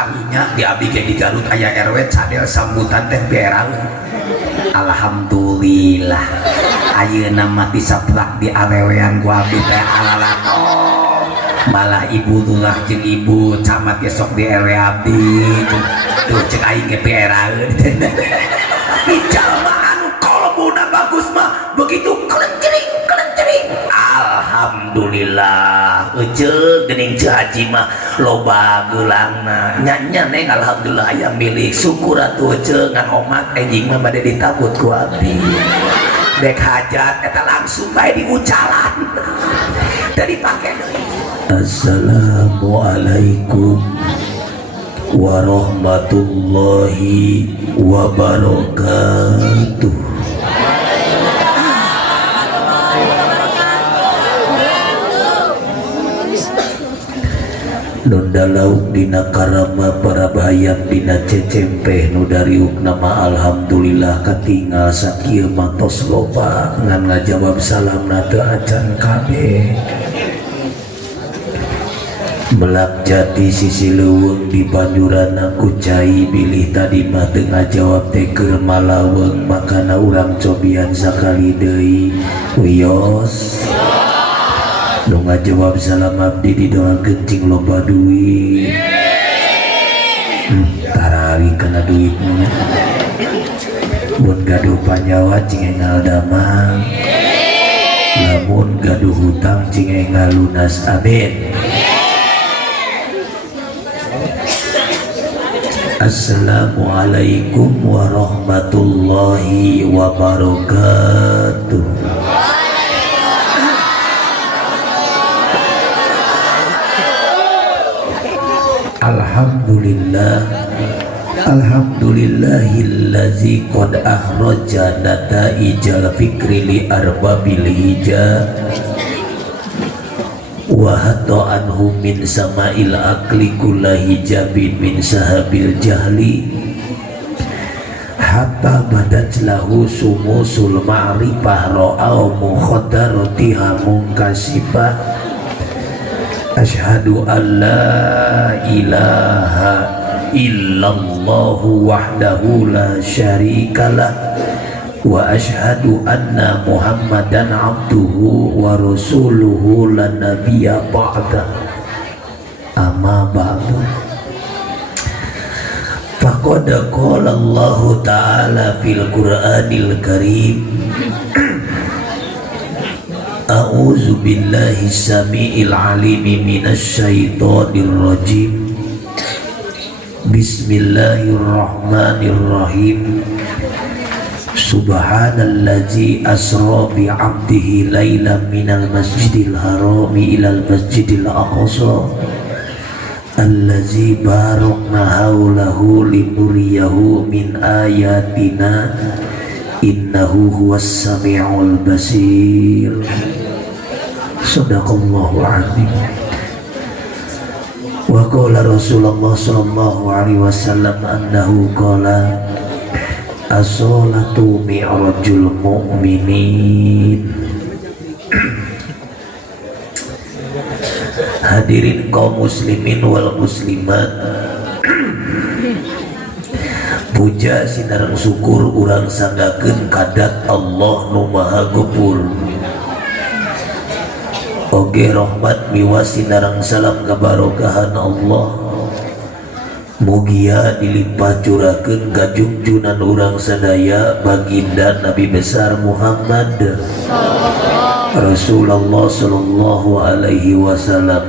kalinya di abdi ge di Garut aya RW cadel sambutan teh beerang. Alhamdulillah ayeuna mah disaprak di arewean ku abdi teh alalato. Malah ibu tulah jeung ibu camat ge sok di RW abdi tuh cek aing ge beerang. Jalma anu kolbuna bagus mah begitu kelencering. Alhamdulillah ece gening ce haji mah loba geulangna nya neng alhamdulillah aya milik syukur atuh ece ngan omat enjing mah bade ditabut ku abdi dek hajat eta langsung bae diucalan dari pake. Assalamualaikum warahmatullahi wabarakatuh. Nunda lauk dina karama para bahayam dina cecempeh nu dariuk nama alhamdulillah katinggal sakieu matos loba ngan ngajawab salam teu acan kabeh. Melak jati sisi leuweung di banjurana ku cai bilih tadi mah teu ngajawab teh keur malaweng makana urang cobian sakali deui wios. Nu ngajawab salam abdi didoakeun cing loba duit. Tarari kana duitnya. Mun gaduh panyawa cing engal damang. Lamun gaduh hutang cing engal lunas amin. Assalamualaikum warahmatullahi wabarakatuh. Alhamdulillahillazi qad ahraja nataijal fikri li arbabil hija wa hatta anhum min sama'il aqli kulla hijabin min sahabil jahli hatta badat lahu sumusul ma'rifah ra'au mukhaddaratiha munkasifah. Asyhadu an la ilaha illallah wahdahu la syarikalah wa asyhadu anna muhammadan abduhu wa rasuluhu la nabiyya ba'da. Amma ba'du. Faqad qala Allah ta'ala fil Qur'anil Karim A'udzu billahi samiil alimi minasy syaithanir rajim. Bismillahirrahmanirrahim. Subhanallazi asra bi 'abdihi lailan minal masjidil harami ilal masjidil aqsa allazi barakna haulahu linuriyahu min ayatina innahu huwas sami'ul basir. Sadaqallahu azim. Wa qala Rasulullah sallallahu alaihi wasallam annahu qala as-salatu mi'rajul mu'minin. Hadirin kaum muslimin wal muslimat, puja sinareng syukur urang sanggakeun kadat Allah nu Maha Gopur. Oge rahmat miwa sinareng salam kabarokahan Allah mugia dilimpah curakeun ka junjunan urang sadaya baginda Nabi besar Muhammad Rasulullah sallallahu alaihi wasallam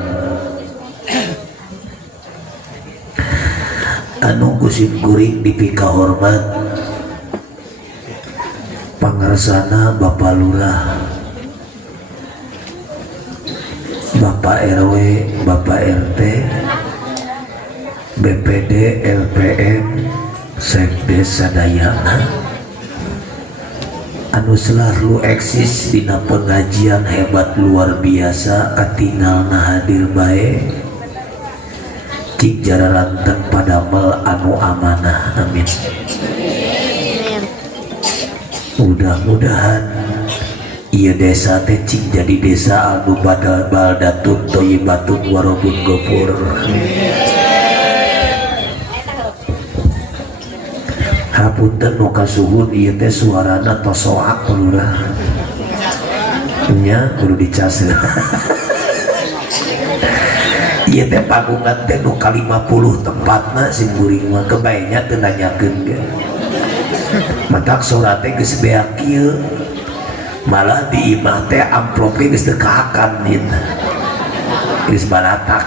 anu kusim kuring dipika hormat pangarsana Bapak Lurah, Bapak RW, Bapak RT, BPD, LPM, Sekdes sadayana anu selalu eksis dina pengajian hebat luar biasa katingalna hadir bae cik jararanten padamel anu amanah amin. Mudah-mudahan ieu desa teh cik jadi desa anu baldatun thayyibatun warabun ghafur. ngapunten nu kasuhun ieu teh suarana tos soak lurah nya kudu dicas ieu teh pagungan teh nu ka 50 tempatna simkuring mah kebaenya teu nanyakeun ge matak solat teh geus beak kieu malah di imah teh amplop ge geus teu kaakan dina geus balatak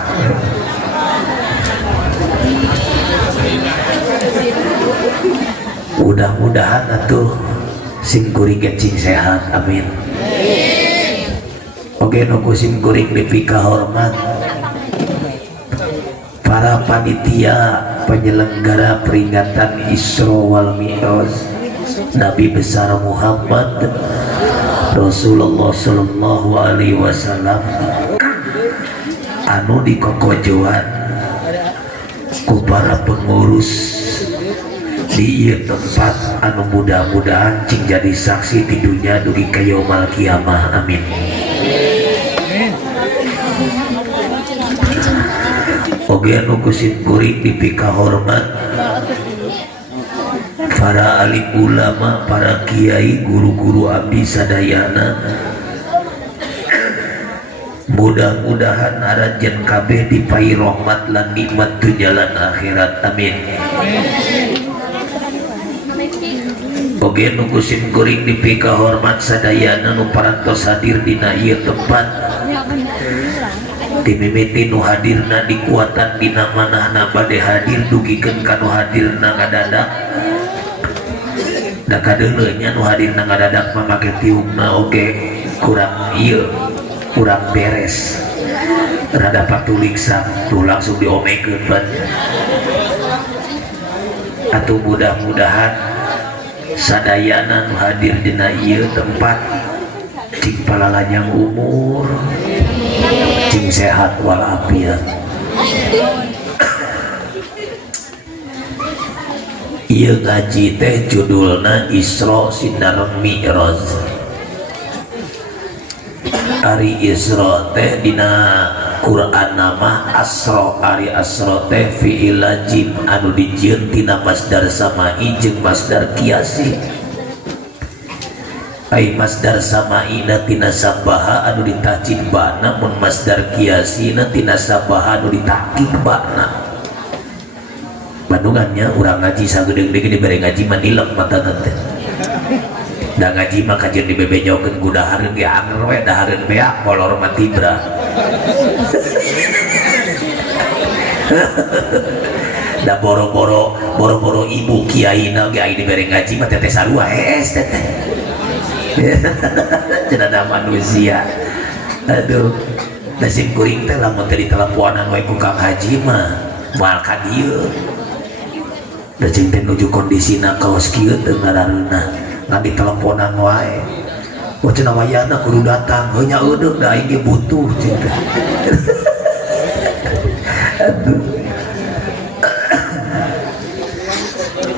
mudah-mudahan atuh simkuring cing sehat amin. Oke nuku simkuring dipika hormat para panitia penyelenggara peringatan Isra wal Mi'raj Nabi besar Muhammad Rasulullah sallallahu alaihi wasallam anu dikokojoan ku para pengurus di ieu tempat anu mudah-mudahan cing jadi saksi di dunia dugi ka yaumul kiamah amin. Oge anu kusit kuring dipika hormat para alim ulama, para kiai, guru-guru abdi sadayana, mudah-mudahan arajen kabeh dipai rahmat lan nikmat dunya lan akhirat amin. Oge nu kusim kuring dipika hormat sadayana nu parantos hadir dina ieu tempat dimimiti nu hadirna dikuatan dina manahna bade hadir dugikeun ka nu hadirna ngadadak da kadeuleu nya nu hadirna ngadadak mah make tiungna oge kurang ieu kurang beres rada patuliksa tuh langsung diomekeun ban atuh mudah-mudahan sadayana nu hadir dina ieu tempat cing palalanyang umur cing sehat walafiat. Ieu ngaji teh judulna Isra Sinar Mi'raj. Ari Isra teh dina Quran nama asro, ari asro teh fi'il lazim anu dijieun tina masdar samai jeung masdar kiasi. Ai masdar samaina tina sabaha anu ditacid bana, mun masdar kiasina tina sabaha anu ditakik bana. Bandungannya urang ngaji sagede-gede dibere ngaji manilem mata teh. Da ngaji mah kajian dibebejokeun ku dahareun ge anger we dahareun beak kolor mah tibra. Da boro-boro ibu kiaina ge aya dibere ngaji mah teteh sarua hees teteh. Cenah da manusia. Aduh, da sim kuring teh lamun teh diteleponan we ku Kang Haji mah moal ka dieu. Da cing teh nuju kondisina kaos kieu teu ngarareunna. Ngan diteleponan wae oh cenah wayana kudu datang heunya eudeuk da aing ge butuh cinta.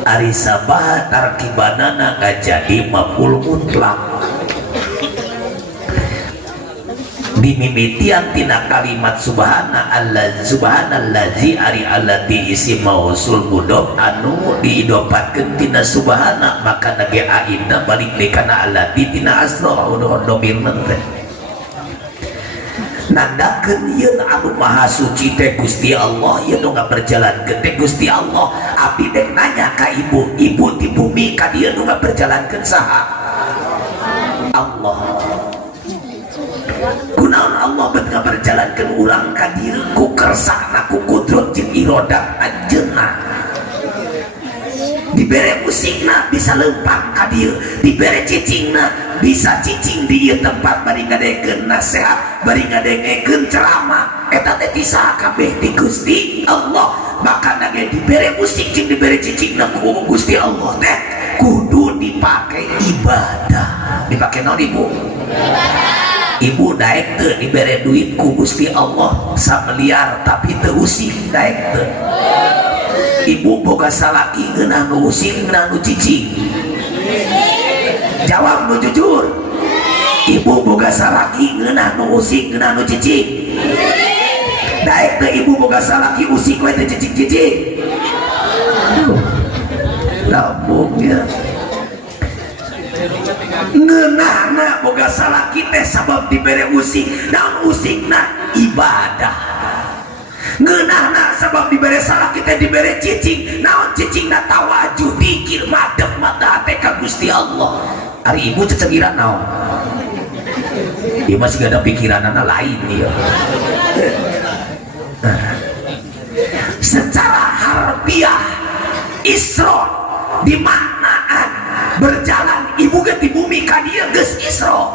Ari sabah tarkibanana ngajadi maf'ul mutlak dimimitian tina kalimat subhanallazi ari allati isi mausul mudhof anu diidopatkeun tina subhana maka nage aina balik deui kana allati tina asra domirna teh nandakeun ieu anu maha suci teh Gusti Allah ieu nu ngaberjalan teh Gusti Allah. Abdi dek nanya ka ibu di bumi ka dieu nu ngaberjalankeun saha Allah. Kunaon Allah bet ngaberjalankeun urang ka dieu ku kersana ku kudrat jeung irodat anjeunna. Dibere musikna bisa leumpang ka dieu, dibere cicingna bisa cicing di ieu tempat bari ngadengekeun nasihat, bari ngadengekeun ceramah. Eta teh tisah kabeh ti Gusti Allah. Maka nage dibere musik jeung dibere cicingna ku Gusti Allah teh kudu dipake ibadah. Dipake naon ibu? Ibadah. Ibu daek teu dibere duit ku Gusti Allah 1 miliar tapi teu usik daek teu. Ibu boga salaki ngeunah nu usik ngeunah nu cicing. Jawab nu jujur. Ibu boga salaki ngeunah nu usik ngeunah nu cicing. Daek teu ibu boga salaki usik we teu cicing-cicing. lambungnya ngeunahna boga salaki teh sabab dibere usik naon usikna ibadah ngeunahna sabab dibere salaki teh dibere cicing naon cicingna tawajuh dikir madep mata teh ka Gusti Allah. Ari ibu cecegira naon ieu masih gak ada pikiranana lain ya. Secara harfiah Isra dimaknaan berjalan ibu ge di bumi ka dieu geus Isra.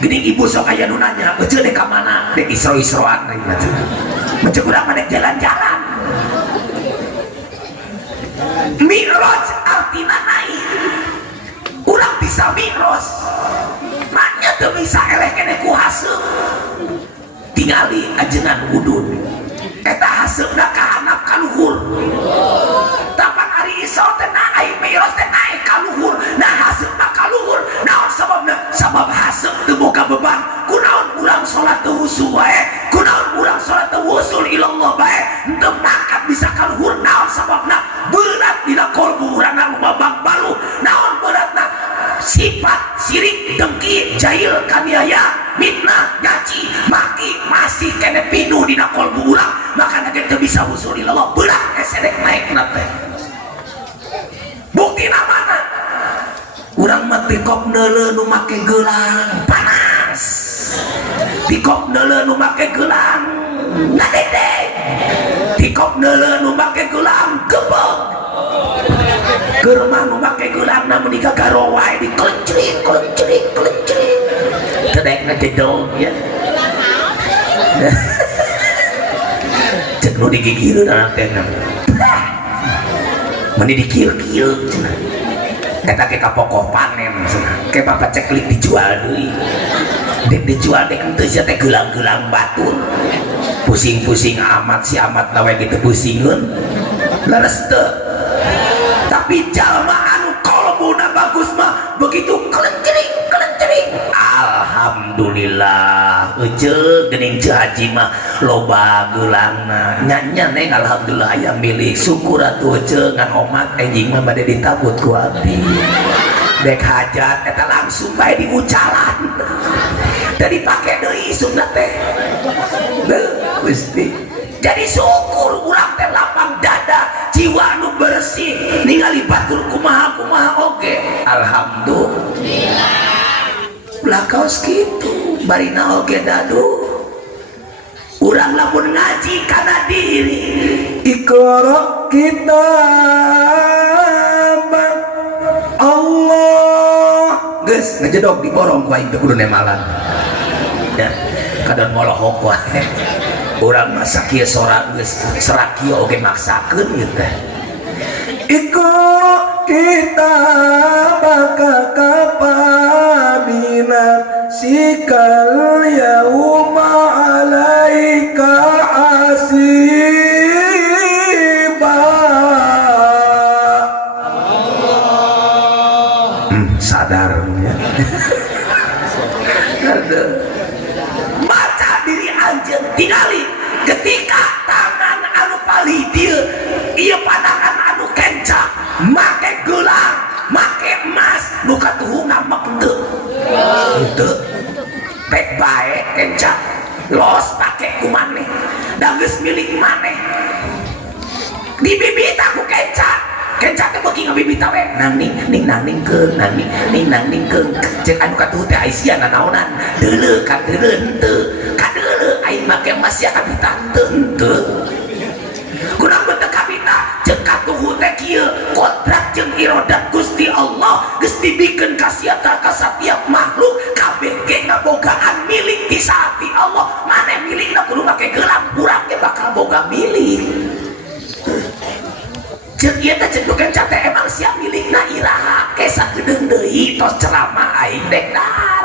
Geuning ibu sok aya nu nanya, "Euceul dek ka mana?" Dek Isra-Israan deui mah. Mencek urang mah dek jalan-jalan. Mi'raj artina naik. Urang bisa mi'raj. Nanya teu bisa eleh keneh ku haseum. Tingali ajengan wudhu. Eta haseumna kahanap ka luhur. Tapan hari Isra teh naik mi'raj teh naik ka luhur. Nah haseumna ka luhur. Naon sababna? Sabab haseum teu boga beban. Kunaon urang salat teu husu wae? Kunaon urang salat teu wusul ilallah bae? Henteu mangkat bisa ka luhur. Naon sababna? Berat dina kolbu urangna lumabang balu. Naon beratna? Sifat sirik, dengki, jahil, kaniaya, mitnah, nyaci, maki masih kena pinuh dina kolbu urang. Makanya kita bisa usul ilallah berat esedek naik nate. Bukti mana? Urang mah tikop neuleuh nu make gelang panas. Tikop neuleuh nu make gelang nadedeng. Tikop neuleuh nu make gelang gebeg. Germah nu make gelang na menika garo wae di kelecrik kedekna jedong ya. Cek nu digigieun anak teh meni dikieu-kieu cenah. Eta ke kapokoh panen cenah. Ke bapak ceklik dijual deui. Dek dijual dek henteu sia teh gelang-gelang batur. Pusing-pusing amat si amat na we kitu pusingkeun. Leres teu. Tapi jalma anu kolbuna bagus mah begitu kelencering. Alhamdulillah euceul geuning Ceu Haji mah loba geulangna nya neng alhamdulillah aya milik syukur atuh euceul ngan omat enjing mah bade ditabut ku abdi dek hajat eta langsung bae diucalan da dipake deui isuna teh Gusti. Jadi syukur urang teh lapang dada jiwa nu bersih ningali batur kumaha oge alhamdulillah. Lakaos gitu barina oge dadu urang lamun ngaji kana diri Iqra kitab Allah geus ngejedog di borong ku aing teh kudu nemalan ya kadon molohok wae urang mah sakieu sora geus serak kieu oge maksakeun ieu teh Iqra kitabaka kafabinan sikal yauma alaika hasiba. Sadarnya baca diri anjeun tingali ketika tangan anu palih dieu ieu pandangan anu kencang make gelang make emas nu katuhungan mah henteu pek bae kencang los pake ku maneh da geus milik maneh dibibit aku kencang teh beuki ngabibita we nang ningkeun cek anu katuh teh Aisyah nanaonan deuleu ka deuleu henteu ka deuleu aing make emas ya kabita henteu kunaon teu kabita jeung katuhu teh kieu kodrat jeung iradat Gusti Allah geus dibikeun ka siata ka satiap makhluk kabeh ge ngabogaan milik di saati Allah maneh milikna kudu make gelang urang ge bakal boga milik jeung ieu teh jeung duken cate emang sia milikna iraha ke sagedeung deui tos ceramah aing dek dahar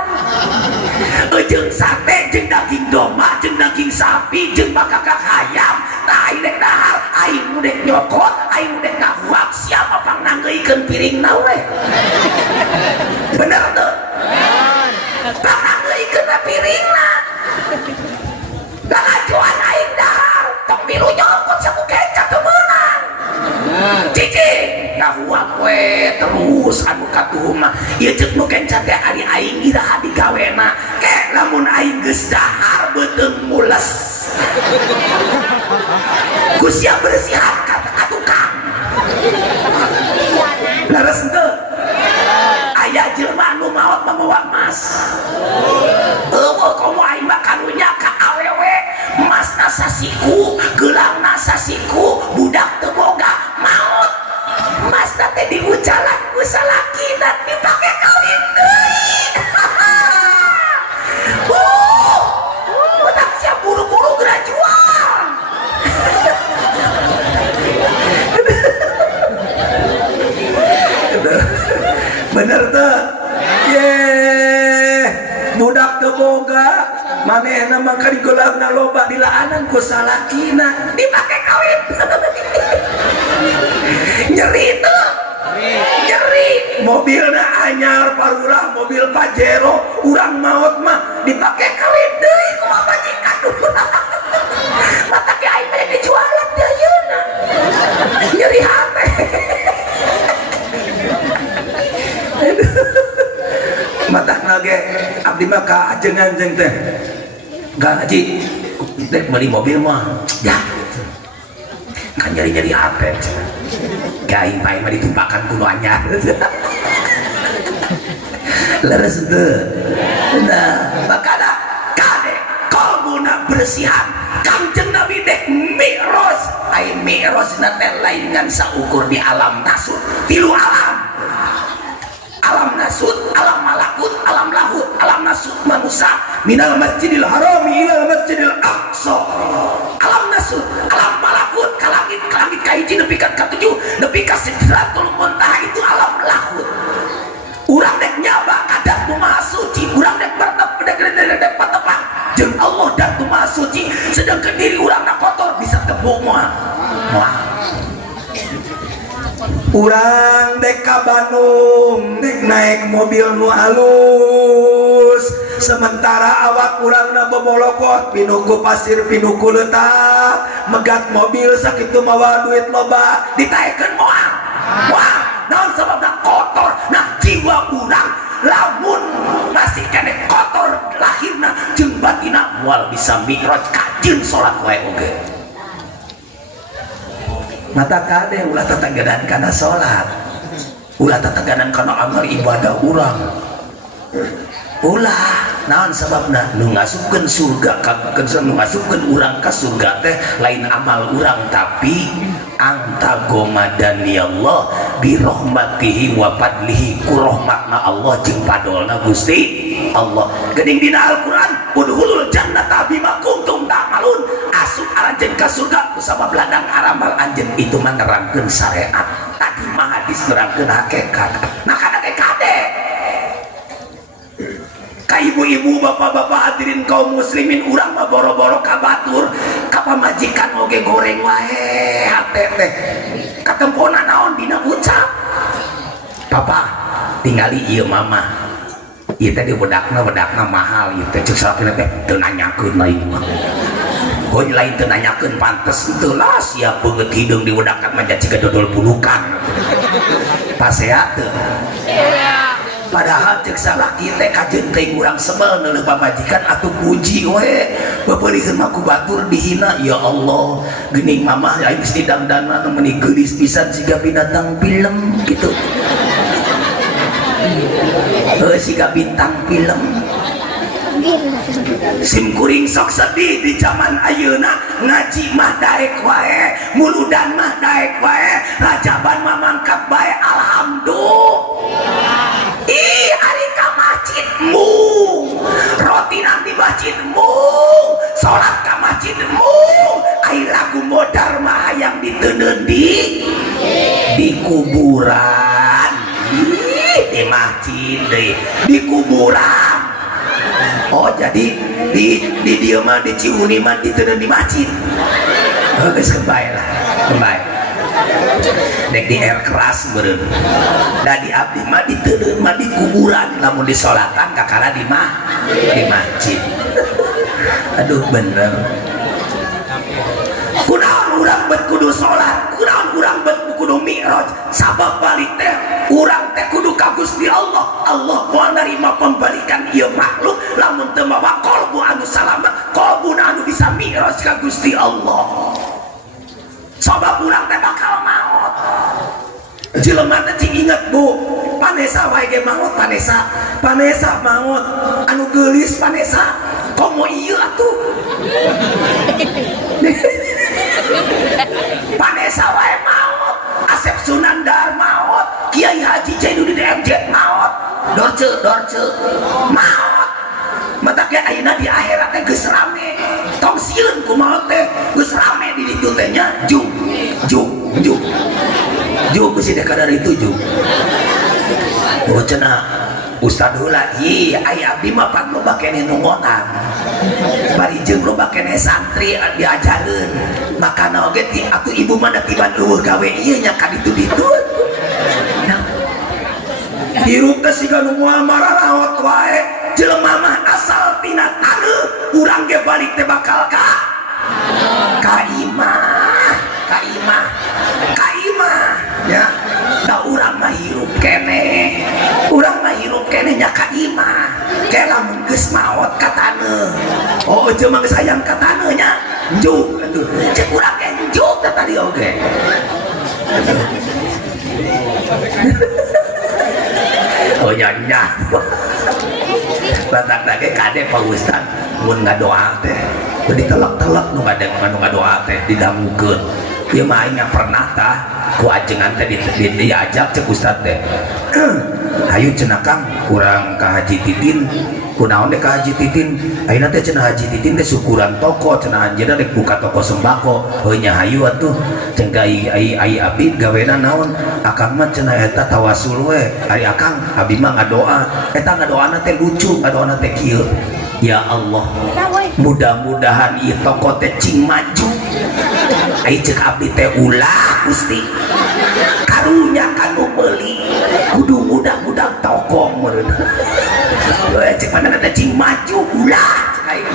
jeung sate jeung daging domba jeung daging sapi jeung bakakak hayam tah aing dek dahar aing nu dek nyokot aing nu dek ngahuap siapa pang nanggeuykeun piringna we bener teu pang nanggeuykeun piringna da ngajuan aing dahar tong milu nyokot saku kecap teu meunang cicing huap we terus anu katuh mah ieu ceuk nu kenca teh ari aing iraha digawena ke lamun aing geus dahar beuteung mules ku sia bersihan kata tukang laras henteu aya jelema anu maot membawa emas eueuh komo aing mah karunya ka awewe emasna sasiku geulangna sasiku budak teu boga maot emasna teh diucalan ku salakina dipake kawin deui utak sia buru-buru geura jual bener tuh budak teu boga manehna mangka digeulangna loba dilaanan ku salakina dipake kawin nyeri tuh nyeri mobilna anyar parurah mobil Pajero urang maot mah dipake kawin deui ku majikan mata ke aing mah dijualan teh ayeuna nyeri hate matak nage abdi mah ka ajeng-ajeng teh gak ngaji teh beli mobil mah ya kan nyeri-nyeri hati kain paling mah ditumpakan kuno anyar leres itu nah makanya kade kolbuna bersihan kanjeng Nabi teh mi'raj ay mi'raj teh lain ngan saukur di alam nasut tilu alam nasut, alam malakut, alam lahut, alam nasut manusia minal masjidil harami ilal masjidil aqsa alam nasut, alam malakut kalangit kahiji nepi ka katujuh nepi ka sidratul muntaha itu alam lahut urang dek nyaba kadat nu maha suci urang dek patepang jeung Allah dan nu maha suci sedangkan diri urangna kotor bisa tebuk moal urang dek ka Bandung dek naik mobil nu halus sementara awak urangna bobolokot pinuku pasir pinuku letak megat mobil sakitu mawa duit loba ditaekeun moal naon sababna kotor nah jiwa urang lamun masih kene kotor lahirna jeung batina moal bisa mi'raj kajeun salat wae oge mata kade ulah tatangganan kana salat ulah tatangganan kana amal ibadah urang ulah naon sababna nu ngasupkeun surga nu ngasupkeun urang ka surga teh lain amal urang tapi anta gomadani Allah bi rahmatihi wa fadlihi ku rahmatna Allah jeung padolna Gusti Allah geuning dina Al-Qur'an udhulul jannata bima kuntum ta'malun asup anjeun ka surga ku sabab ladang aramal anjeun itu mah nerangkeun syariat tadi mah hadis nerangkeun hakikat nah kana teh kade ka ibu-ibu bapak-bapak hadirin kaum muslimin urang mah boro-boro ka batur ka pamajikan oge goreng wae hate teh katempona naon dina ucap papa tingali ieu mama ieu teh bedakna mahal ieu teh ceuk salakina teh teu nanyakeun lain mah heuh lain teu nanyakeun pantes teu lah sia beungeut hideung di wedakan mah jadi dodol bulukan pasea teu padahal cek salaki teh kajeun teh urang sebel neuleuh pamajikan atuh puji we bebeulikeun mah ku batur dihina ya Allah geuning mamah aing geus didangdanna meuni geulis pisan siga binatang film gitu siga bintang film sim kuring sok sedih di zaman ayeuna ngaji mah daek wae muludan mah daek wae rajaban mah mangkat bae alhamdulillah hari ka masjidmu roti nanti masjidmu sholat ka masjidmu ai lagu modar mah yang diteuneun di kuburan di masjid di kuburan oh jadi di dieu mah di Ciuni mah diteuneun di masjid geus kebae lah kebae dek di air keras beureun da di abdi mah diteuleun mah di kuburan lamun disolatan kakara di masjid aduh bener kunaon urang bet kudu salat kunaon urang bet kudu kudu mi'raj sabab balik teh urang teh kudu ka Gusti Allah. Allah moal narima pembalikan ieu makhluk lamun teu mawa qalbu anu salamet, qalbuna anu bisa mi'raj ka Gusti Allah. Sabab urang teh bakal maot. Jelema teh cing inget Bu, Vanessa wae ge maot, Vanessa maot anu geulis Vanessa komo ieu atuh. Vanessa wae maot, Asep Sunandar maot, Kiai Haji Jainuddin MJ maot, Dorce maot. Mata ge ayeuna di akhirat teh geus rame. Tong sieun kumaha teh geus rame di ditu teh nya juk besi dekadar itu juk. Oh cenah Ustad heula ieu aya abdi mah pan loba keneh nungonan. Bari jeung loba keneh santri diajareun. Makana oge ti atuh ibu mah da tiban eueuh gawe ieu nya ka ditu-ditu. Hirup teh siga nu moal mararaot wae. Jelema mah asal tina taneuh, urang ge balik teh bakal ka imah ya. Da urang mah hirup keneh nya ka imah. Ke lamun geus maot ka taneuh. Oh teu mah geus hayang ka taneuh nya. Njuk atuh. Cek urang ge njuk teh tadi oge. Oh nya. Batak lagi kade Pak Ustad mun ngadoa teh ditelek-telek nu ngadoa teh didangukeun. Ieu mah aing pernah tah ku ajengan teh diajak cek Ustad teh. Hayu cenah Kang urang ka Haji Titin. Kunaon deh ka Haji Titin? Ayeuna teh cenah Haji Titin teh syukuran toko cenah anjeunna rek buka toko sembako. Heuh nya hayu atuh cenah ai abdi gawena naon? Akang mah cenah eta tawasul we. Ari Akang abdi mah ngadoa. Eta ngadoana teh lucu, ngadoana teh kieu. Ya Allah, mudah-mudahan ieu toko teh cing maju. Ai ceuk abdi teh ulah Gusti. Karunya kanu meuli kudu mudah-mudahan toko meureun. Cek mana teh cing maju ulah cek aing.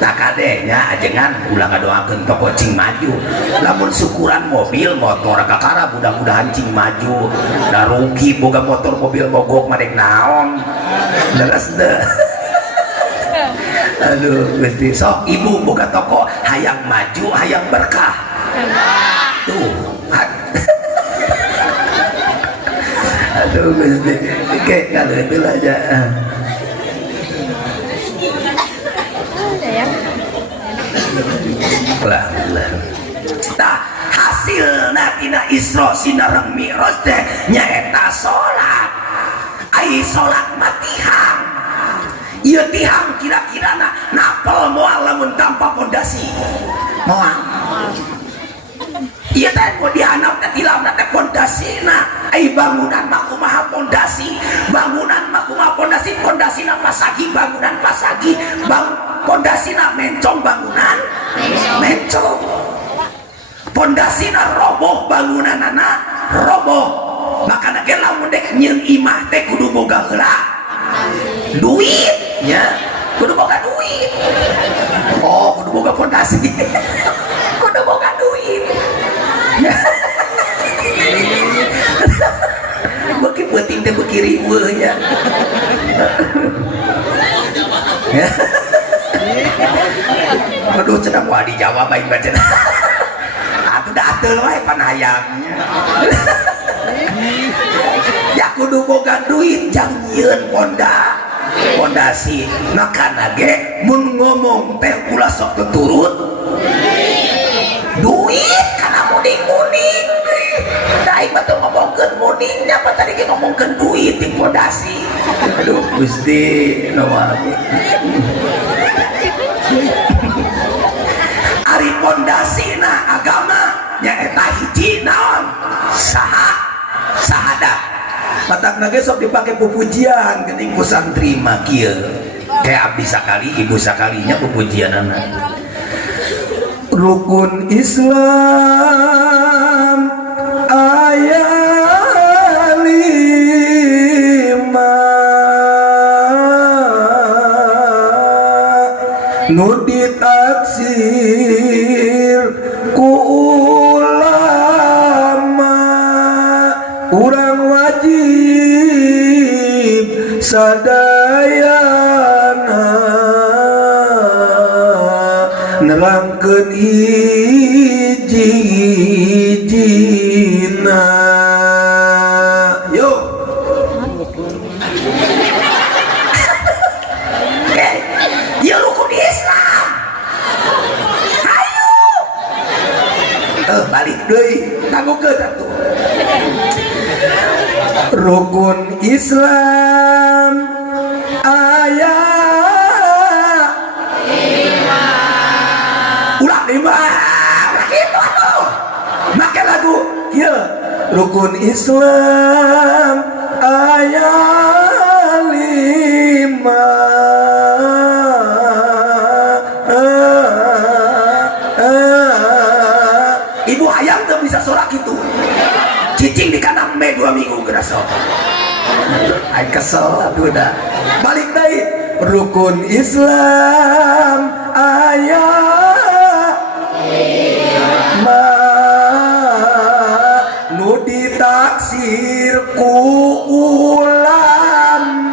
Tak kadenya ajengan ulah ngadoakeun toko cing maju. Lamun syukuran mobil motor kakara mudah-mudahan cing maju. Da rugi boga motor mobil mogok madek naon. Leres deh. Aduh Gusti sok ibu boga toko hayang maju hayang berkah. Tuh. Aduh Gusti kayak kaleuteul aja. Lah. Tah hasilna tina Isra sinareng Mi'raj teh nyaeta salat. Ai salat matihang. Ieu tihang kira-kira napel moal lamun tanpa pondasi. Moal. Ieu teh mun dihanap teh tilamna teh pondasina. Ai bangunan mah kumaha pondasi? Bangunan mah kumaha pondasi? Pondasina pasagi bangunan pasagi. Pondasina mencong bangunan mencong. Pondasina roboh bangunanana roboh. Makana ge lamun dek nyieun imah teh kudu boga heula duit nya, kudu boga duit. Oh kudu boga pondasi. Kudu boga duit. Beki penting teh beki riweuh nya. Aduh cenah moal dijawab aing mah cenah. Atuh da ateul wae panayangnya. Ya kudu boga duit jang nyieun pondasi. Makana ge mun ngomong teh ulah sok tuturut duit kana muding-muding. Da aing mah teu ngomongkeun muding nya apa tadi ge ngomongkeun duit di pondasi. Aduh Gusti nawa. Ari pondasina agama nyaeta hiji naon? Sahadat. Matak nage sok dipake pupujian geuning ku santri mah kieu. Kayak abdi sakali ibu sakalinya pupujianana. Rukun Islam aya 5 nu ditaksir ku ulama urang wajib sadayana nerangkeun hiji-hijina. Yuk. Ya rukun Islam. Ayo. Balik deui, tanggukeun atuh. Rukun Islam aya ulah lima gitu atuh make lagu ieu rukun Islam aya lima ibu hayam tuh bisa sorak gitu cicing di kanan me 2 minggu gerasa ay kesel atuh dah balik deui rukun Islam aya ma nu ditaksir ku ulam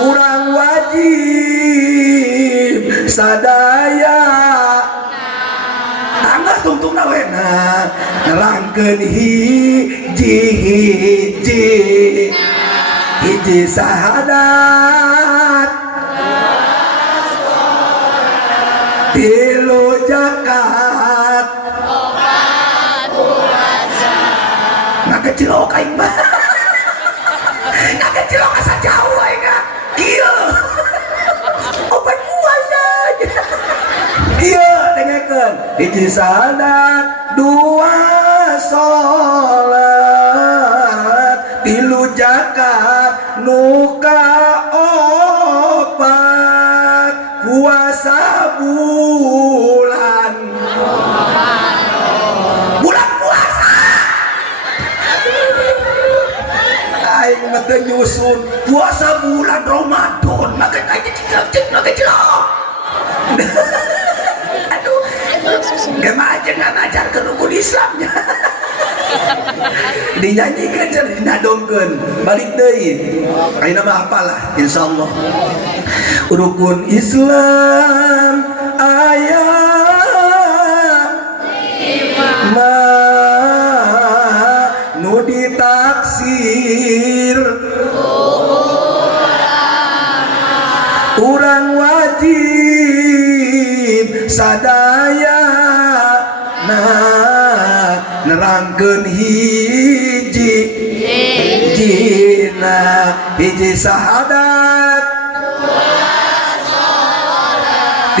urang wajib sadaya tangga tungtung nawena nerangkeun hiji sahadat tilu zakat ngakecilok aing mah ngakecilok asa jauh aing ieu obat puasa ieu dengekeun hiji sahadat 2 salat tilu zakat nu kaopat puasa bulan puasa aing mah teu nyusun puasa bulan Ramadan maka aing celok aduh gimana aja nggak ngajarkan rukun Islamnya dinyanyikan jadi dinadongkan balik deui ayeuna mah apalah insyaallah rukun Islam aya ma nu ditaksir urang wajib sadaya nerangkeun hiji-hijina hiji sahadat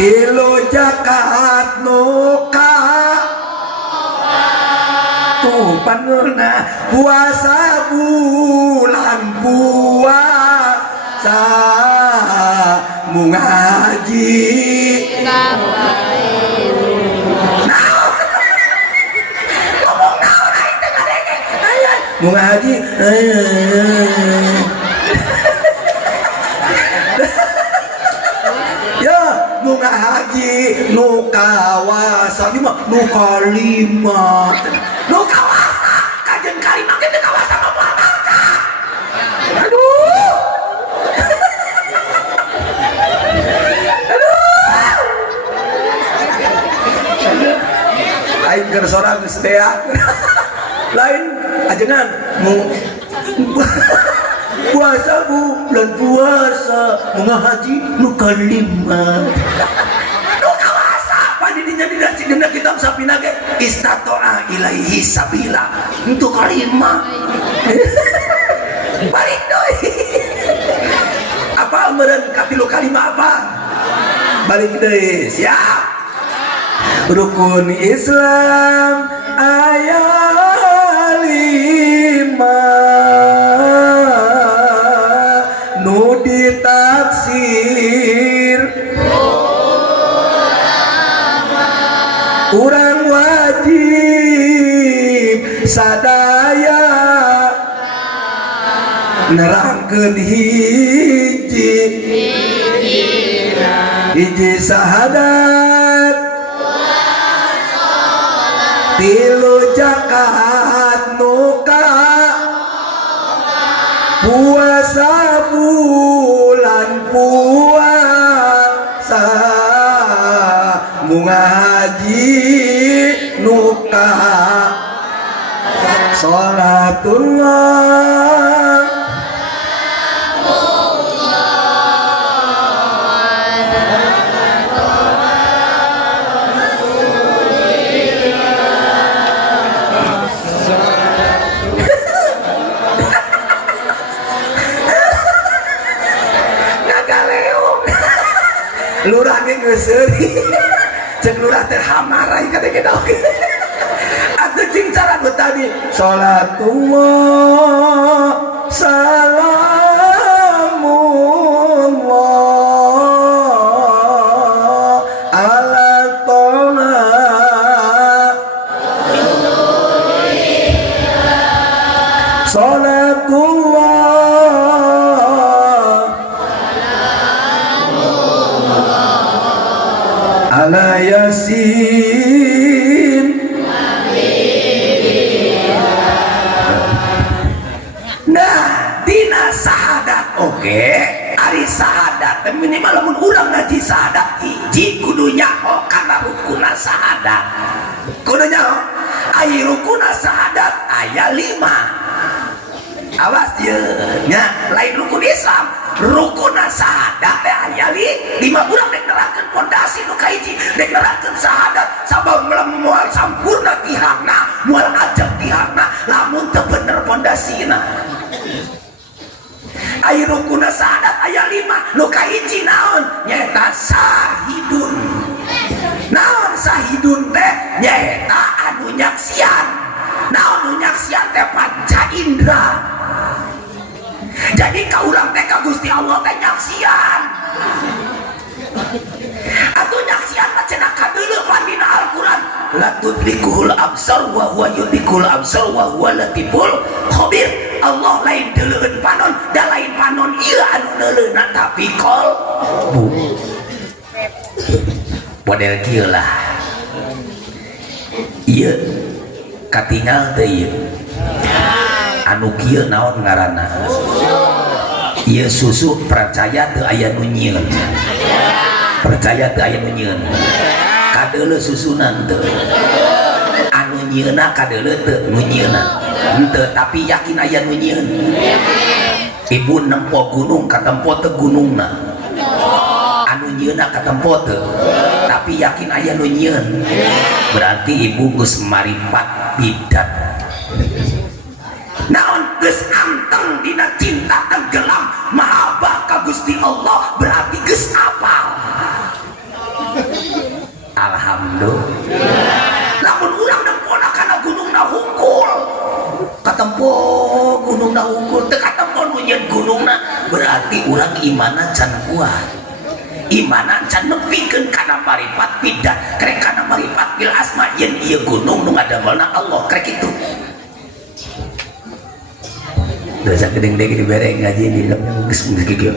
tilu zakat nu tuh panuna puasa bulan puasa mu ngaji mau ngaji ya mau ngaji nu kawasa di mah nu kalima nu kawasa kajen kalima kita kawasa mau mangka aduh aing keur sorang geus dea lain ajengan mau puasa bulan puasa mau ngaji nu kalima nu kawasa padidinya dina kitab sapina ge istato'a ilaihi sabila untuk kalima balik deui apa meureun katilu kalima apa balik deui siap rukun Islam aya nu ditaksir urang wajib sadaya nerangkeun hiji sahadat tilu zakat nu Salatullah lurah ge geus seuri cek lurah teh hamarai kata kita oke atuh cing cara tadi salatullah salamullah ala tola salatullah ala yasin. Nah dina sahadat oke ari sahadat minimal lamun urang ngaji sahadat hiji kudu nyaho kana rukuna sahadat kudu nyaho aya rukuna sahadat aya 5 awas ye nya lain rukun Islam rukuna sahadat teh aya 5 urang dek nerangkeun pondasi nu kahiji dek nerangkeun sahadat sabab moal sampurna tihangna moal ajeg tihangna lamun teu bener pondasina aya rukuna sahadat aya 5 nu kahiji naon nyaeta sahidun naon sahidun teh nyaeta anu nyaksian naon nu nyaksian teh panca indra. Jadi kaurang teh ka Gusti Allah teh nyaksian atuh nyaksian mah cenah kadeuleu dina Al-Qur'an la tudrikul absar wa huwa yudrikul absar wa huwa latiful khabir. Allah lain deuleueun panon da lain panon ieu anu neuleuna tapi qalbu model kieu lah ieu katingal teh ieu anu kieu naon ngaranna ieu susu percaya teu aya nu nyieun percaya teu aya nu nyieun kadeuleu susunan teu anu nyieunna kadeuleu teu nu nyieunna henteu tapi yakin aya nu nyieun ibu nempo gunung katempo teu gunungna anu nyieunna katempo teu tapi yakin aya nu nyieun berarti ibu geus maripat bidat naon geus anteng dina cinta tenggelam mahabbah ka Gusti Allah berarti geus apal. Alhamdulillah lamun urang nempona kana gunungna hungkul katempo gunungna hungkul teu katempo nu nyeun gunungna berarti urang imanna can kuat imanna can nepikeun kana maripat bidat krek kana maripat bil asma yen ieu gunung nu ngadamelna Allah krek kitu dosa gedeng-gedeng dibere ngaji di dalam geus gigih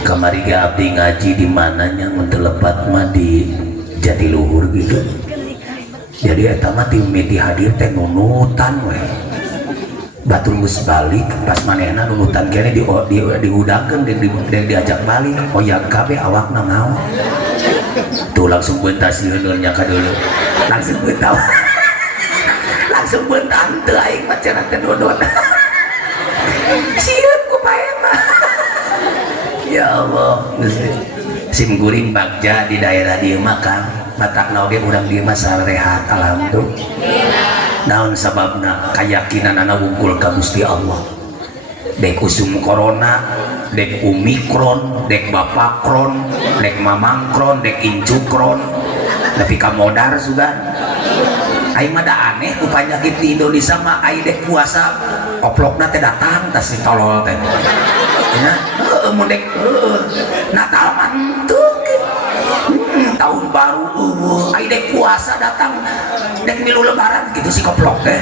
kamari ge abdi ngaji di mananya mun teu lepat mah di Jatiluhur gitu jadi eta mah tim media hadir teh nunutan we batur geus balik pas manehna nunutan kene diudangkeun diajak balik oyak kabeh awakna naon tuh langsung bentas sieun nya kadeuleu langsung bentah langsung bentar teu aing mah cenah teh dodot sieun ku pae mah ya Allah sim guring bagja di daerah dieu mah Kang matakna oge urang dieu mah sarehat alhamdulillah naon sababna kayakinan ana wungkul ka Gusti Allah dek usum corona dek omikron dek bapakron dek mamangkron dek incukron tapi ka modar sugan aing mah da aneh ku panyakit di Indonesia mah aing dek puasa oplokna teh datang tas si tolol teh ya mun dek Natal mantuk tahun baru aing dek puasa datang dek milu lebaran gitu si koplok teh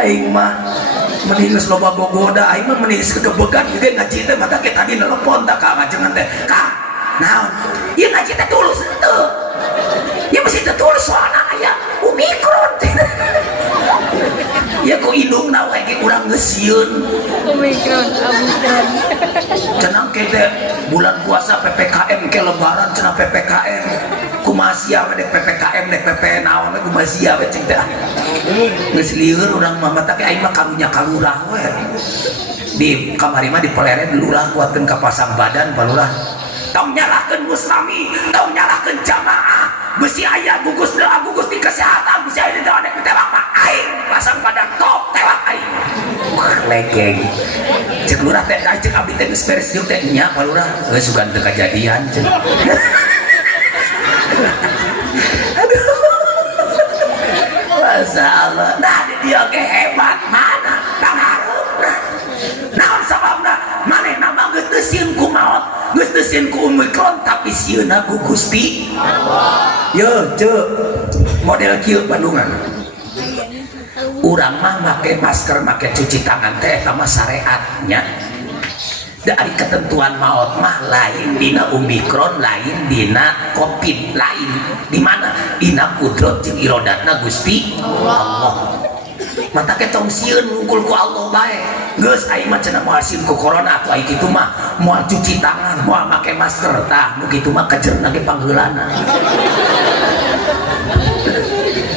aing mah mending geus loba gogoda aing mah mending kegebegan juga ngaji teh mata kita di telepon tak ka ngajengan teh Kang naon ieu ngaji teh tulus henteu ieu mesti teh tulus soalna aya omikron ya ku hidung na we ge urang geus sieun Omikron, Omikron. cenah kete bulan puasa PPKM ke lebaran cenah PPKM kumaha sia we dek PPKM dek PP naon we kumaha sia we cing teh geus lieur urang mah tapi aing mah karunya kalurah we di kamari mah dipelere lurah kuatkeun ka pasang badan palurah tong nyalahkeun muslimi tong nyalahkeun jamaah besi aya gugus doa gugus di kesehatan besi aya di doa dek tewak mah aing pasang badan top tewak aing legeng cek lurah teh cek abdi teh geus beres jeung teh nya palurah geus sugan teu kajadian cek aduh masalah nah dia ge hebat mana tanghareup naon sababna manehna mah geus teu sieun ku maot geus teu sieun ku Omikron tapi sieunna ku Gusti Allah ye ceu model kieu Bandungan urang mah make masker make cuci tangan teh eta mah syariatnya dari ketentuan maot mah lain dina Omikron lain dina Covid lain di mana dina kudrat jeung irodatna Gusti Allah mata ketong sieun ngungkul ku Allah bae geus aing mah cenah moal sieun ku corona atuh aing kitu mah moal cuci tangan moal make masker tah nu kitu mah kejerna ge pangheulana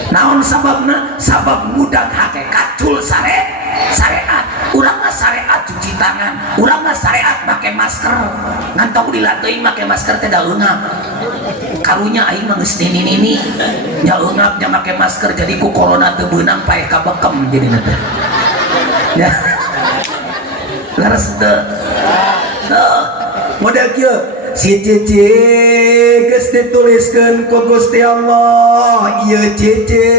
naon sababna sabab mudah hakikat cul syariat urang mah syariat cuci tangan urang mah syariat make masker ngantong lila teuing make masker teh da eungap karunya aing mah geus nini nya eungap nya make masker jadi ku corona teu beunang paeh ka bekem jadi teh ya laras teu model kieu si Cici geus dituliskeun ku Gusti Allah ieu Cici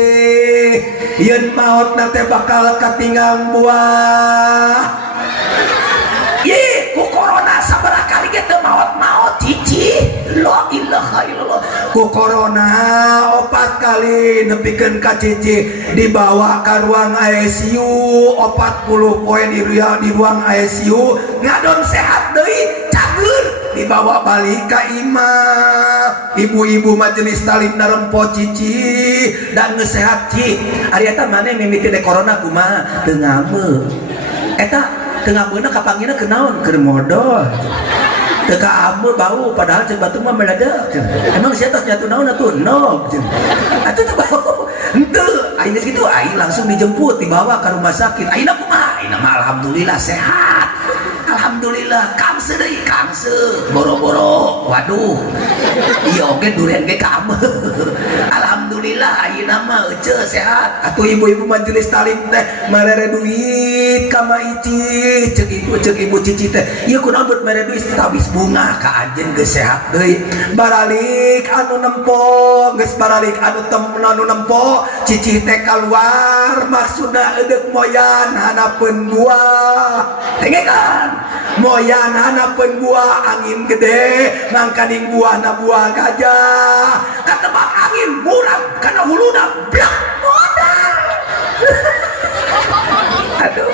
ieun maotna teh bakal katinggal buah ih ku corona sabaraha kali ge teu maot-maot Cici la ilaha illallah ku corona 4 kali nepikeun ka Cici dibawa ka ruang ICU 40 poin di ruang ICU ngadon sehat deui cager dibawa balik ka imah ibu-ibu majelis talim narempo Cici dan ngesehat Ci ari eta maneh mimiti de corona kumaha teu ngame eta teu ngameuna kapangina kenaon keur modal teu ka ameu bau padahal ceuk batu mah meledak emang sia tos nyatu naon atuh no atuh teu bau henteu aing geus kitu aing langsung dijemput dibawa ka rumah sakit ayeuna kumaha ayeuna mah alhamdulillah sehat alhamdulillah kangse deui kangse boro-boro waduh ieu oge duren ge ka ameu alhamdulillah ayeuna mah euceu sehat atuh ibu-ibu majelis talim teh marere duit ka ma Ici ceuk ibu Cici teh ieu kunaon buat mere duit tabis bunga ka anjeun geus sehat deui baralik anu nempo geus baralik anu nempo Cici teh kaluar maksudna eudeup moyan hanapeun buah dengekan moyan hanapeun buah angin gede mangkaning buahna buah gajah katebak angin murang kana huluna blak modal aduh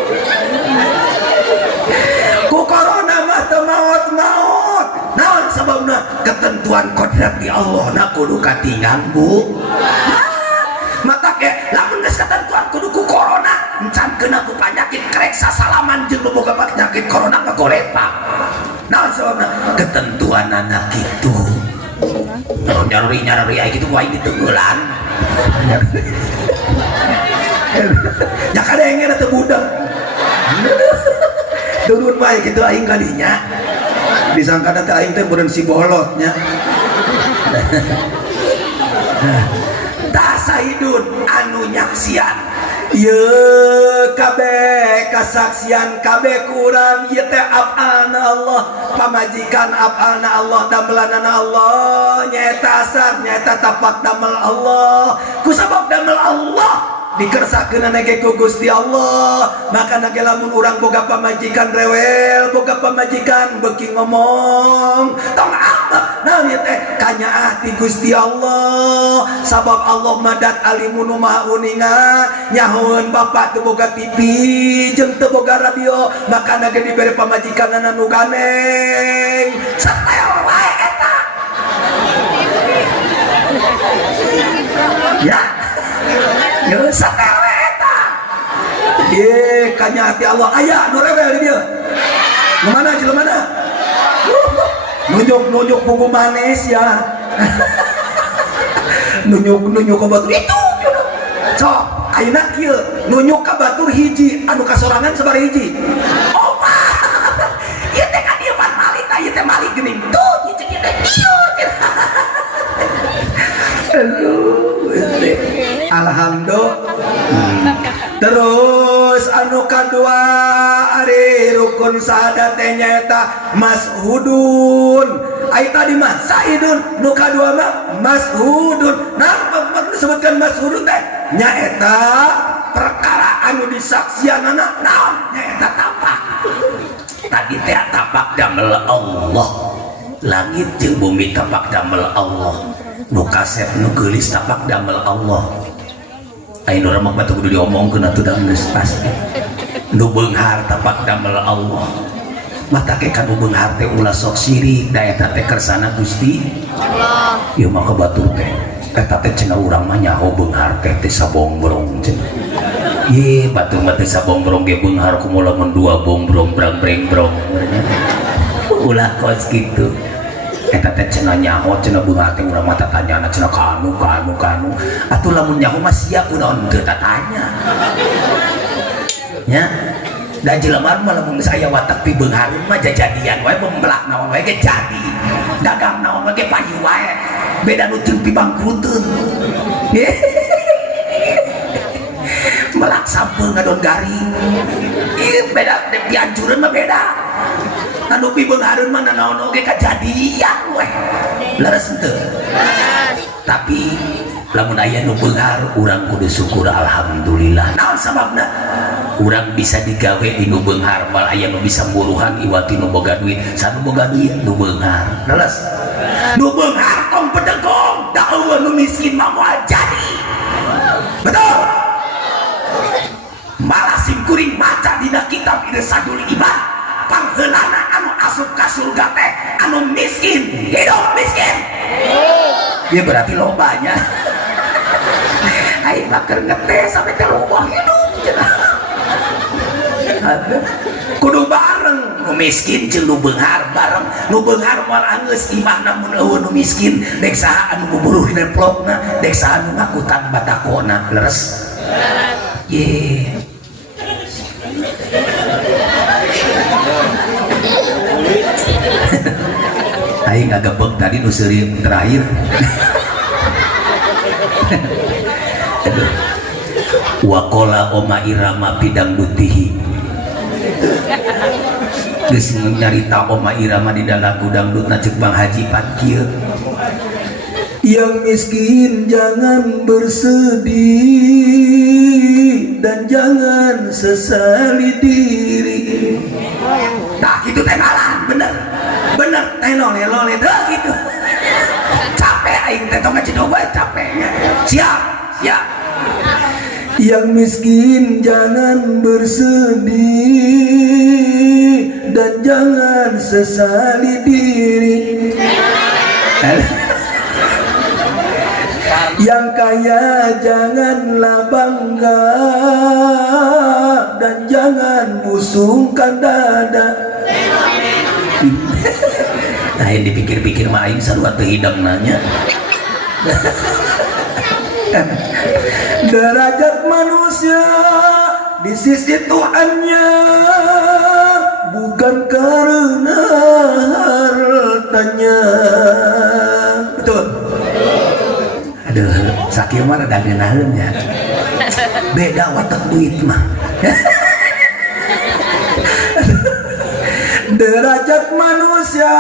ku corona mah teu maot-maot naon sababna ketentuan kodrat di Allah na kudu katingal bu mata ke lamun geus ketentuan kudu ku corona encan keuna ku panyakit krek sasalaman jeung boga penyakit corona ngagolepak naon sababna ketentuan anak kitu nyari aya kitu wae ditenggelan nya kadenge teh budak turun bae kitu aing kadinya disangkana teh aing teh beureun si bolotnya tasahidun anu nyaksian ye kabeh kasaksian kabeh kurang ieu teh afalna Allah pamajikan afalna Allah damelanana Allah nyaeta asar nyaeta tapak damel Allah kusabab damel Allah dikersakeun nage ku Gusti Allah maka nage lamun urang boga pamajikan rewel boga pamajikan beuki ngomong tong apa naon ieu teh kanyaah ti Gusti Allah sabab Allah madat alimun maha uninga nyahoeun bapa teu boga TV jeung teu boga radio maka nage dibere pamajikan anu ganeng satel wae eta ya satel eta malaikatnya hati Allah aya nu rewel di dia nu mana jelema mana nunjuk buku manis ya nunjuk ke batur itu sok ayeuna kieu nunjuk ka batur hiji anu kasorangan sabar hiji opa ieu teh ka dieu pan malik ieu teh malik geuning tuh ieu teh ieu alhamdulillah. Terus anu kadua ari rukun sahadat teh nyaeta mashudun. Ai tadi mah saidun, nu kadua mah mashudun. Nah, disebutkan mashudun teh nyaeta perkara anu disaksianana naon nyaeta tapak. Tadi teh tapak damel Allah. Langit jeung bumi tapak damel Allah. Nu kasep nu geulis tapak damel Allah. Ayeuna urang mah kudu diomongkeun atuh da geus pasti. Nu beunghar tapak damel Allah. Mata ke kan nu beunghar teh ulah sok sirik da eta teh kersana Gusti Allah. Ieu mah kabatur teh. Eta teh cenah urang mah nyaho beunghar teh sabongbrong cenah. Ye batur mah teh sabongbrong ge beunghar kumaha lamun dua bongbrong brang-breng-brong. Ulah kos kitu. Eta teh cenah nyaho cenah beunghar teh urang mah tatanyana cenah kanu atuh lamun nyaho mah sia kunaon teu tatanya nya da jelema mah lamun geus aya watak pi beunghar mah jajadian wae pembelak naon wae ge jadi dagang naon wae ge payu wae beda nu teu pi bangkruteun melak sampul ngadon garing ieu beda dianjureun mah beda anu pi beunghareun mah naon oge kajadian we leres henteu tapi lamun aya nu beunghar urang kudu syukur alhamdulillah naon sababna urang bisa digawe di nu beunghar mal aya nu bisa buruhan iwati nu boga duit sanu boga duit nu beunghar leres nu beunghar tong pedegong da eueuh nu miskin mah moal jadi betul malah simkuring maca dina kitab Irsadul Ibad pangheulana anu asup ka surga teh anu miskin hidup miskin ya berarti lobanya aing mah keur ngetes sampai teh loba hidup kudu bareng nu miskin jeung nu beunghar bareng nu beunghar moal angeus imahna mun eueuh nu miskin dek saha anu buburuh neplokna dek saha anu ngakutan batakona leres ye aing ngagebeg tadi nu seureum terakhir waqala oma irama bidang dutihi geus nyarita oma irama di dalam dangdutna ceuk Bang Haji Patkil yang miskin jangan bersedih dan jangan sesali diri. Nah gitu teh ngalan bener teh lole dah gitu capek aing teh tong ngajidoba capeknya siap yang miskin jangan bersedih dan jangan sesali diri yang kaya janganlah bangga dan jangan busungkan dada. Nah yang dipikir-pikir mah aing sarua teu hidang nanya. Derajat manusia di sisi Tuhannya bukan karena hartanya. Betul. Aduh, sakit mana ada ngenaheunnya. Beda watak duit mah. Derajat manusia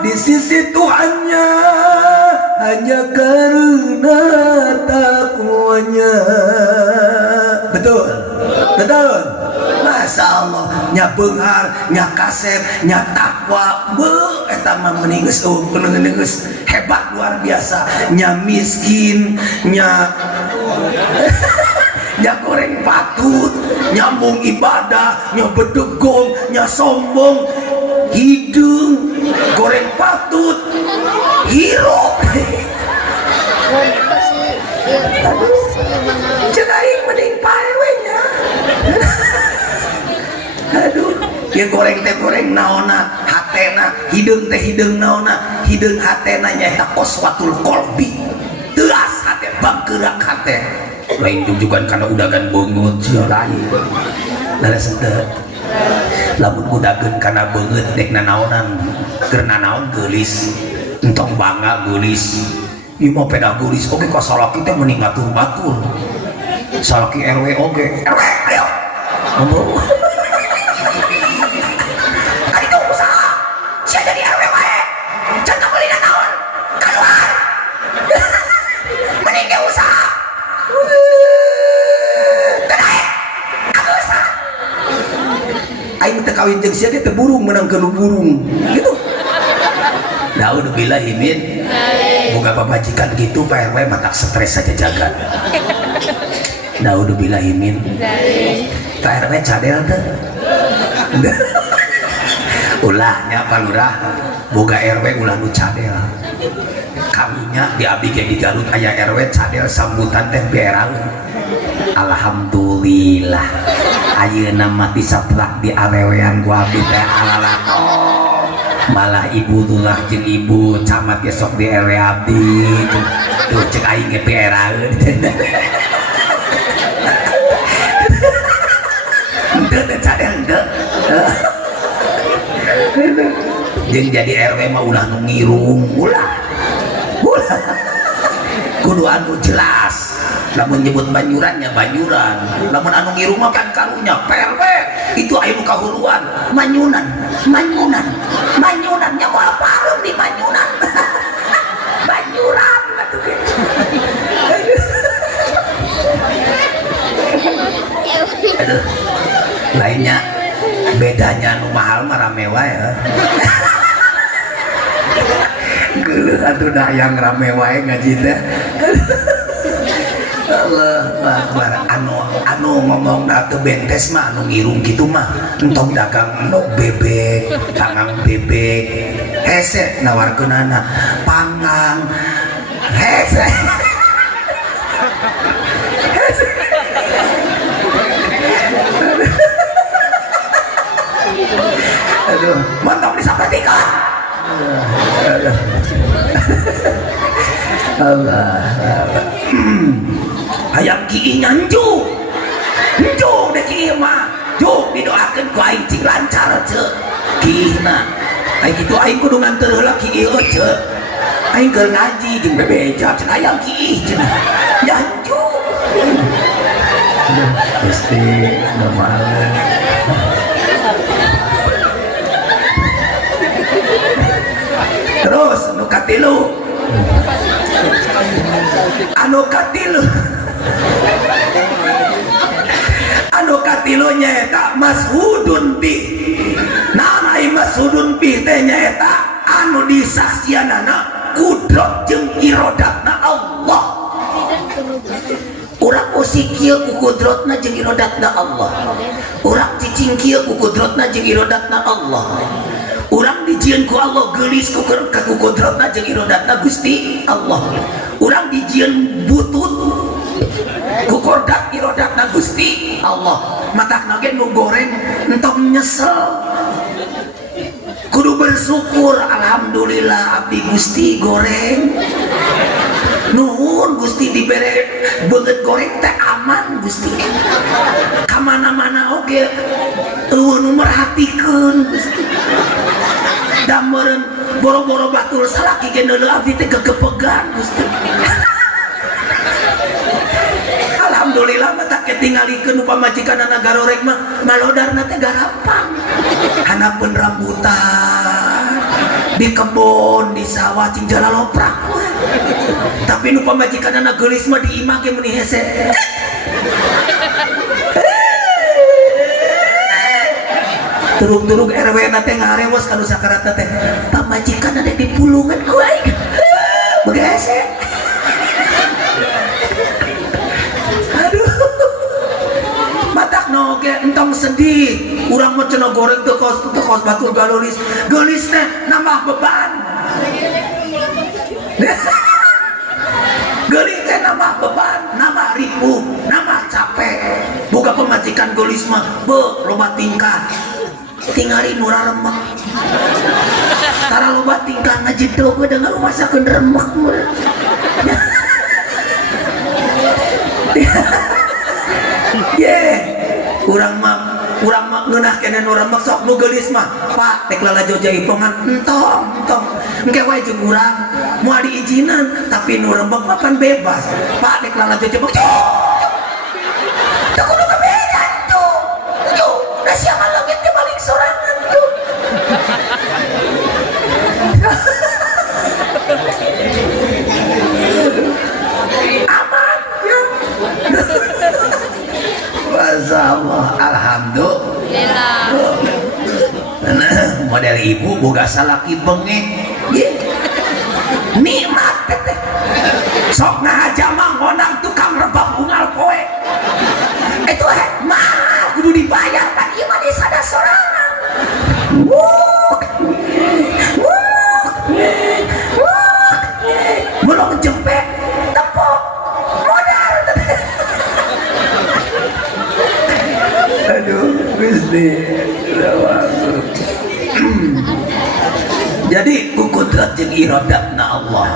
di sisi Tuhannya hanya karena takwanya. Betul. Masya Allah, nya beunghar, nya kasep, nya takwa, eta mah mending geus hebat luar biasa. Nya miskin, nya goreng patut, nyambung ibadah, nya bedegong, nya sombong, hidung, goreng patut, hirup. Cerai mending pae we nya. ya goreng teh goreng naona hatena hideung teh hideung naona hideung hatena nyaeta qoswatul qalbi teuas hate bangkeurak hate lain tujuan karena udagan beungeut sia lain leres teu lamun udageun kana beungeut dek nanaonan keur nanaon geulis entong bangga geulis ieu mah peda geulis oge ka salaki teh mending batur-batur salaki RW oge RW ayo ngomong itu usaha sia jadi RW wae can beli nanaon keluar mending ge usaha aku usaha aing teu kawin jeung sia teh burung menang kelu burung gitu naudzubillah min boga babajikan gitu Pak RW matak stres saja jagat naudzubillah min Pak RW cadel teh ulahnya Pak Lurah boga RW ulah nu cadel kalunya di abdi ge di Garut aya RW cadel sambutan teh beeraun alhamdulillah ayeuna mah disaplak di awewean ku abdi teh alalato malah ibu tulah jeung ibu camat ge sok di RW abdi tuh cek aing ge beeraun henteu cadel henteu jeung jadi RW mah ulah nu ngirung ulah kudu anu jelas lamun nyebut banyurannya banyuran lamun anu ngirung mah kan karunya PRW itu aya nu kahuluan manyunan nya moal pareum di manyunan banyuran atuh ge aduh lainnya bedanya nu mahal mah rame wae geuleuh atuh da yang rame wae ngaji teh Allahu Akbar anu ngomong teu bentes mah anu ngirung kitu mah entong dagang endog bebek pangang bebek hese nawarkeunana pangang hese aduh mantap disapertikan Allah hayang kieu nyanju deh kieu mah juk didoakeun ku aing cing lancar ceuk kieuna ai kitu aing kudu nganter heula kieu ceuk aing keur ngaji jeung bebeja ceuk hayang kieu cenah nyanju Gusti normal terus nu katilu anu katilu nyaeta mashudun bi nama mashudun bi teh nyaeta anu disaksianana kudrat jeung irodatna Allah urang musik kieu ku kudratna jeung irodatna Allah urang cicing kieu ku kudratna jeung irodatna Allah urang dijieun ku Allah geulis ku kudratna jeung irodatna Gusti Allah urang dijieun butut ku kodrat irodatna Gusti Allah matakna ge nu goreng entong nyesel kudu bersyukur alhamdulillah abdi Gusti goreng nuhun Gusti dibere beungeut goreng teh aman Gusti kamana-mana oge eueun merhatikeun Gusti da meureun boro-boro batul salaki ge neuleuh abdi teh gegepegan Gusti alhamdulillah mata ketinggalikeun pamajikanana garorek mah malodarna teh garampang hanapeun rambutan di kebon di sawah cing jalaloprak tapi nu pamajikanana geulis mah di imah ge meuni hese turug-turug RW na teh ngarewas kanu sakaratna teh pamajikanna teh dipulungan ku aing begese matak noge entong sedih urang mah cenah goreng teu kos batur galolis geulis teh nambah beban geulis teh nambah beban nambah ripuh nambah capek boga pemajikan geulis mah be loba tingkah tinggalin urang remek tara loba tingkah ngajedog we dengan masakeun remek ye urang mah ngeunah keneh nu remek sok nu geulis mah Pak tek lalajo jaipongan entong engke wae jeung urang moal diijinan tapi nu remek mah kan bebas Pak tek lalajo jaipongan tuh kudu kebedan tuh da sia mah leungit teh balik sorangan tuh aman ya masyaallah alhamdulillah model ibu boga salaki bengek nikmat teh sok ngahaja mah ngonang tukang rebah bungal poe itu mah kudu dibayar kan ieu mah desa da sorangan belum jempek tepok modal aduh Gusti jadi kukudrat jeung iradatna Allah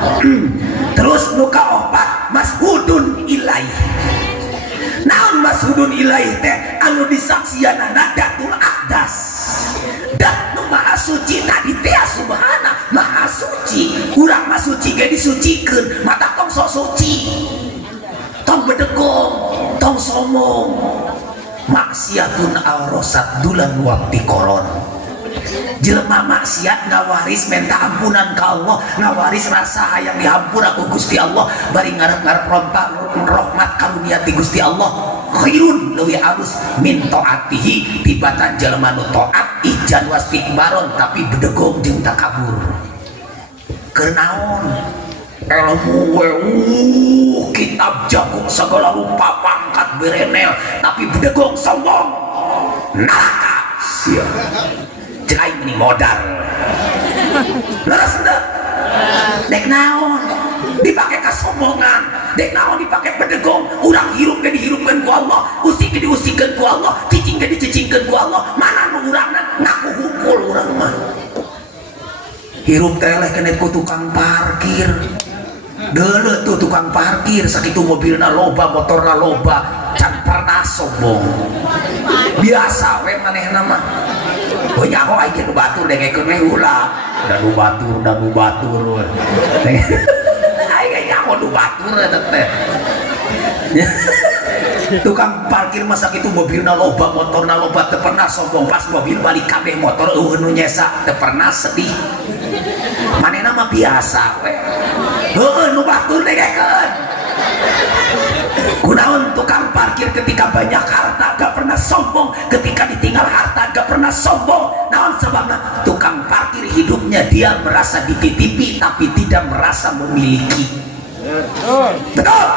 terus nu kaopat mashudun ilaih naon mashudun ilaih teh anu disaksianana datul aqdas dat nu maha suci tadi teh subhana maha suci urang mah suci ge disucikeun mata tong sok suci tong bedegong tong sombong maksiatun awrosat dulan wakti koron jelema maksiat ngawaris minta ampunan ka Allah ngawaris rasa hayang dihampura ku Gusti Allah bari ngarep-ngarep rahmat karunia ti Gusti Allah khairun leuwih alus min taatihi tibatan jelema nu taat ijan wastikbaron tapi bedegong jeung takabur keur naon ilmu we kitab jagung segala rupa pangkat berenel tapi bedegong sombong neraka sia cerai meni modal leres dah dek naon dipake kasombongan dek naon dipake bedegong urang hirup ke dihirupkeun ku Allah usik ke diusikeun ku Allah cicing ke dicicingkeun ku Allah mana nu urangna ngaku hukul urang mah hirup teh leh keneh ku tukang parkir deuleu tuh tukang parkir sakitu mobilna loba motorna loba can pernah sombong biasa we manehna mah oh nyaho aja nu batur dengekeun we ulah da nu batur aya nyaho nu batur eta teh tukang parkir mah sakitu mobilna loba motorna loba teu pernah sombong pas mobil balik kabeh motor eueuh nu nyesa teu pernah sedih manehna mah biasa we heueuh nu batur dengekeun kunaon tukang parkir ketika banyak harta gak pernah sombong ketika ditinggal harta gak pernah sombong naon sebabna tukang parkir hidupnya dia merasa dititipi tapi tidak merasa memiliki betul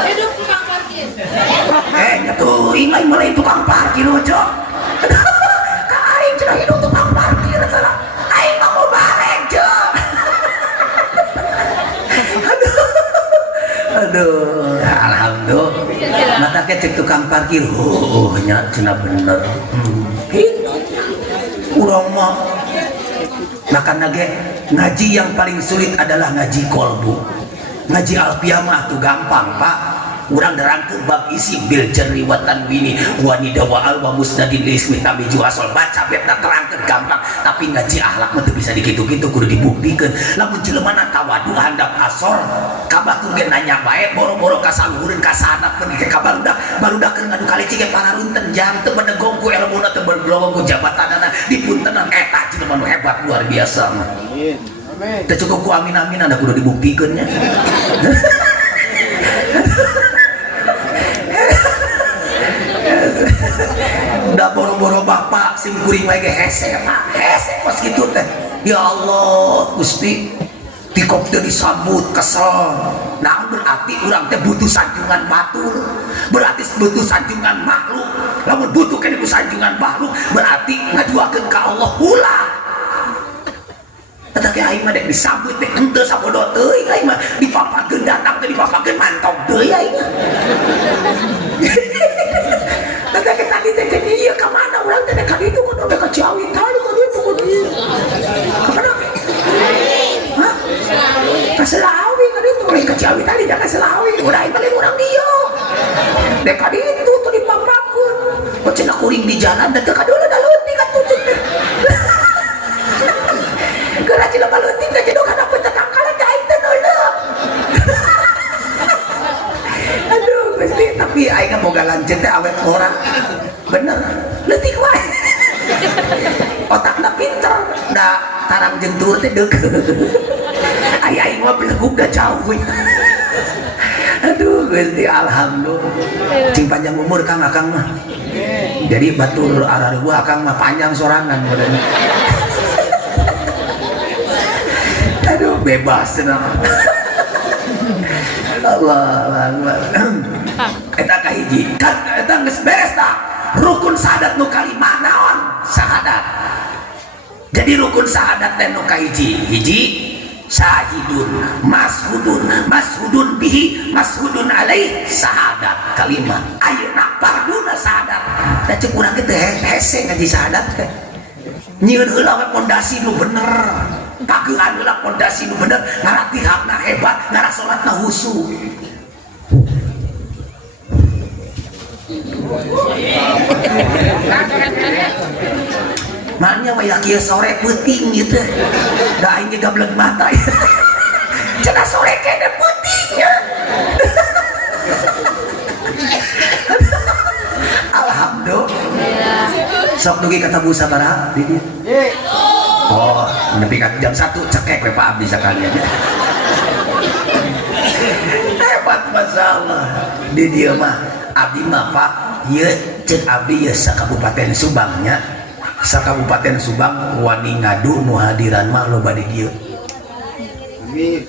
Hidup tukang parkir. nyatu ingai mulai tukang parkir ojo ka aing cenah hidup tukang parkir salah aing mau bareng jeung aduh alhamdulillah mata ke cek tukang parkir nya cenah bener urang mah makana ge ngaji yang paling sulit adalah ngaji kolbu ngaji alfiah mah tuh gampang Pak urang nerangkeun bab isi bil jarri wa tanwini wa nida wa al wa musnadin lismi tamiju asal baca beta terangkeun gampang tapi ngaji akhlak mah teu bisa dikitu-kitu kudu dibuktikan lamun jelema na tawadu handap asor kabatur ge nanya bae boro-boro ka saluhureun ka sahadat pun ke kabarudak barudak keur ngadu kali cige panarunten jam teu menegong ku ilmuna teu bergelong ku jabatanana dipuntenan eta jelema nu hebat luar biasa mah amin teu cukup ku amin-amin anda kudu dibuktikan nya udah boro-boro bapak sim kuring lagi hese Pak hese pas gitu teh ya Allah Gusti tikok teh disambut kesel nah berarti urang teh butuh sanjungan batur berarti butuh sanjungan makhluk lamun butuh kene ku sanjungan makhluk berarti ngajuakeun ka Allah ulah eta ge aing mah dek disambut teh henteu sabodo teuing aing mah dipapakeun datang teh dipapakeun mantong deui aing tadi teh ieu ka mana urang teh ka ditu kudu Ciawi tadi kok gitu kok dia. Kemana? Hah? Ke Selawi kan itu, ke Ciawi tadi jangan Selawi. Udah paling orang dia. Dekat itu tuh di Pampakun. Kok cina kuring di jalan dan dekat dulu dah leutik kan tuh. Geura cina leutik kan jadi kana petakangkalan jaing teh neuleuk. Aduh, Gusti, tapi aing boga lanceun teh awet orang. Bener, leutik wae. Otakna pinter, da tarang jentur teh deuk. Aing mah beleguk da jauh. Aduh, Gusti, alhamdulillah. Cing panjang umur Kang Akang mah. Jadi batur ararua Akang mah panjang sorangan modalnya. Aduh, bebas cenah. Allah Akbar. Eta kahiji, kan eta geus beres tah. Rukun syahadat nu kalima naon? Syahadat. Jadi rukun syahadat teh nu kahiji, hiji syahidun, mashudun bihi, mashudun alaih, syahadat kalimat. Ayeuna parduna syahadat. Da ceuk urang teh hese ngaji syahadat teh. Nyieun heula we pondasi nu bener. Pageuhan heula pondasi nu bener, ngaratihapna hebat, ngara salatna husu. Maknya waya kieu sore peuting gitu. Da aing ge gableg mata. Cenah sore kene peuting ya. Alhamdulillah. Sok dugi kata Bu sabaraha di dieu. Oh, nepi ka jam 1 cekek we Pak Abdi sakalian. Hebat masalah. Di dieu mah abdi mah Pak, ieu ceuk abdi ieu sakabupaten Subangnya. Sakabupaten Subang wani ngadu nu hadiran mah loba di dieu. Amin.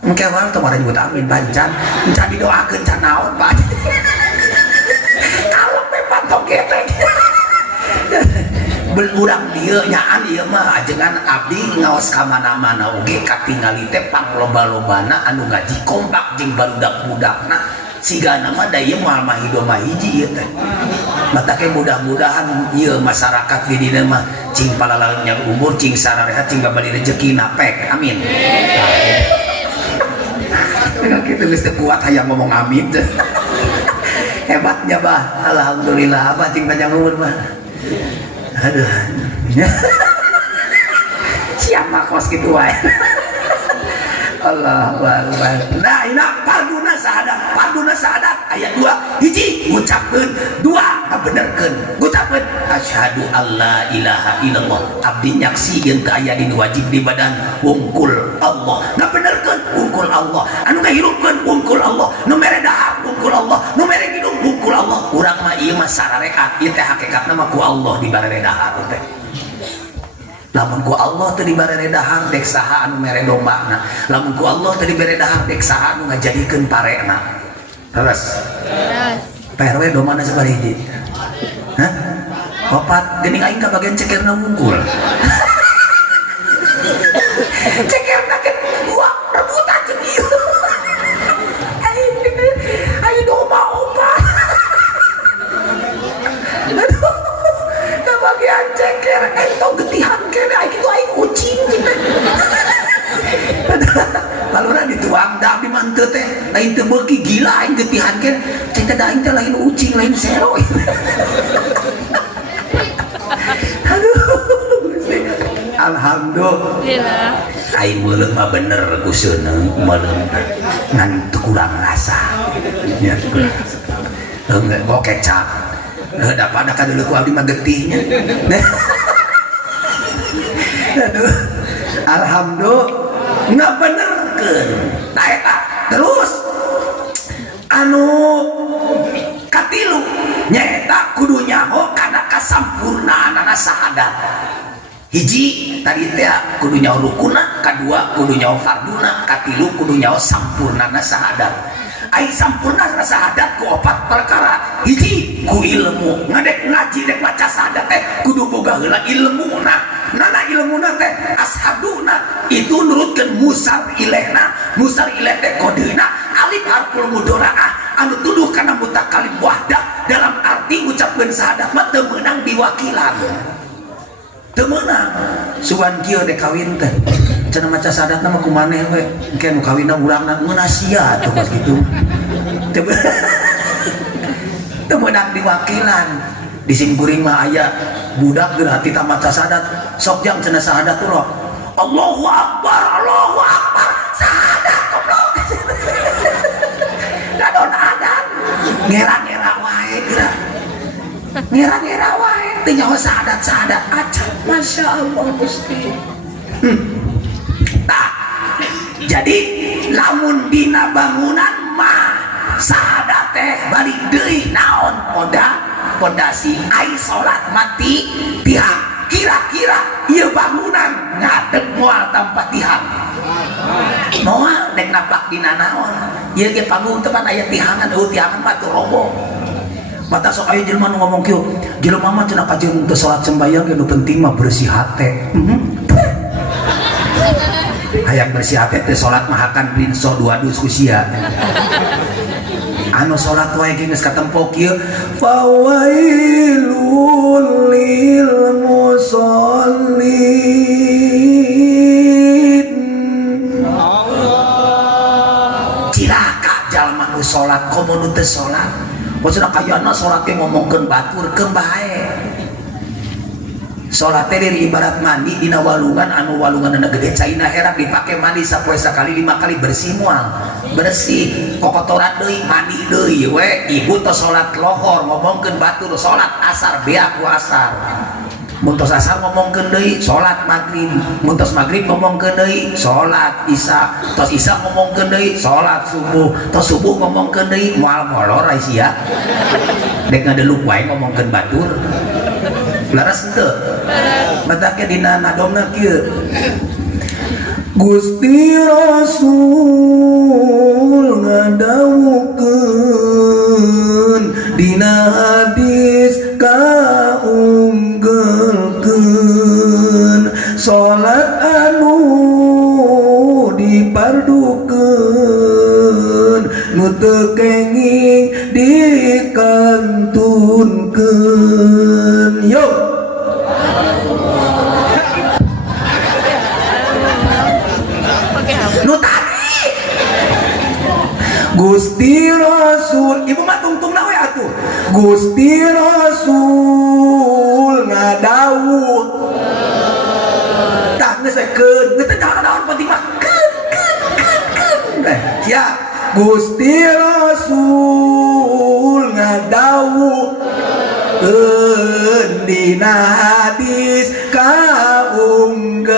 Engke wae kemarin buat amin pancan, encan didoakeun can naon Pak. Kalau pepat tong getek. Berurang dieu nyaan ieu mah ajengan abdi ngaos ka mana-mana oge katingali teh pangloba-lobana anu ngaji kompak jeung barudak-budakna siga nama da ieu moal mah hidup mah hiji ieu teh. Mata ke mudah-mudahan ieu masyarakat di dieu mah cing palalaeunya umur cing sararehat cing babali rezeki napek. Amin. Kitu geus teu kuat hayang ngomong amin. Hebatnya bah, alhamdulillah apa cing panjang umur mah. Aduh. Siapa kos gitu wae. Allahu Akbar. Nah, ina parduna syahadat ayat 2 hiji ngucapkeun, 2 ngabenerkeun. Ngucapkeun asyhadu alla ilaha illallah. Abdi nyaksi yen teu aya dina wajib di badan wungkul Allah. Ngabenerkeun wungkul Allah. Anu ngahirupkeun wungkul Allah. Nu mere dahar wungkul Allah. Nu mere ngidung wungkul Allah. Urang mah ieu mah sararekat, ieu teh hakikatna mah ku Allah di barere dahar teh. Lamun ku Allah teu dibere dahar dek saha anu mere dombana. Lamun ku Allah teu dibere dahar dek saha anu ngajadikeun parena. Terus. PRW domana sabari hiji? Hah? Opat geuning aing ka bagian cekerna wungkul. Cekerna ke dua rebutan jeung ieu. Aing domba opat. Aduh. Ka bagian ceker entong getihan kene aing kitu aing ucing kitu. Balura dituang da abdi mah teu teh lain teu beuki gila aing getihan kene cek teh da aing teh lain ucing lain sero. Aduh. Alhamdulillah. Aing meuleung mah bener kuseuneu meuleung ngan teu kurang rasa. Nya kurang rasa. Enggak bawa kecap. Da pada ka deuleu ku abdi mah getihnya. Aduh. Alhamdulillah ngabenerkeun. Tah eta. Terus anu katilu nyaeta kudu nyaho kana kasampurnaanana syahadat. Hiji tadi teh kudu nyaho rukunna, kadua kudu nyaho farduna, katilu kudu nyaho sampurnana syahadat. Aing sampurna syahadat ku 4 perkara. Hiji ku ilmu, ngadek ngaji dek maca syahadat teh kudu boga heula ilmuna. Nana ilmuna teh ashaduna itu nurutkeun musar ilehna. Musar ileh teh kodena alif harful mudharaah anu tuduh kana mutakalim wahdah dalam arti ngucapkeun syahadat mah teu meunang diwakilan. teu meunang sugan kieu teh kawin teh cenah maca sadat nama kumaneh we engke nu kawinna urangna ngeuna sia atuh pas kitu teu meunang diwakilan di simkuring mah aya budak geura kita maca sadat sok jang cenah sadat tuh loh Allahu Akbar sadat goblok kadon adan ngera-ngera wae geura ngera-ngera wae teu nyaho sadat acan Masya Allah Gusti. Nah, jadi lamun dina bangunan mah sahadat teh balik deui naon pondasi ai salat mati tihang kira-kira ieu bangunan ngadeg moal tanpa tihang moal dek napak dina naon ieu ge panggung teh pan aya tihangan tihangan mah teu roboh mata sok aya jelema nu ngomong kieu jelema mah cenah kajeung teu salat sembahyang nu penting mah bersih hate hayang bersih hate teh salat mah hakan rinso dua dus ku sia anu salat wae ge geus katempo kieu fawailul lil musallin cilaka jalma nu salat komo nu teu salat maksudna kayana salat teh ngomongkeun batur keun bae salat teh ibarat mandi dina walungan anu walunganna gede caina herak dipake mandi sapoe sakali 5 kali bersih moal bersih kokotoran deui mandi deui we ibu tos salat lohor ngomongkeun batur salat asar beak ku asar mun tos asar ngomongkeun deui salat magrib mun tos magrib ngomongkeun deui salat isya tos isya ngomongkeun deui salat subuh tos subuh ngomongkeun deui moal molor ai sia dek ngadeluk wae ngomongkeun batur laras henteu matake dina nadomna kieu Gusti Rasul ngadawukeun dina hadis kaunggulkeun salat anu dipardukeun nu teu kenging dikantunkeun yo nu tadi Gusti Rasul ibu mah tungtungna we atuh Gusti Rasul ngadawuh tah geus keun geus teh naon penting mah keun ya Gusti Rasul ngadawuh dina hadis kaunggal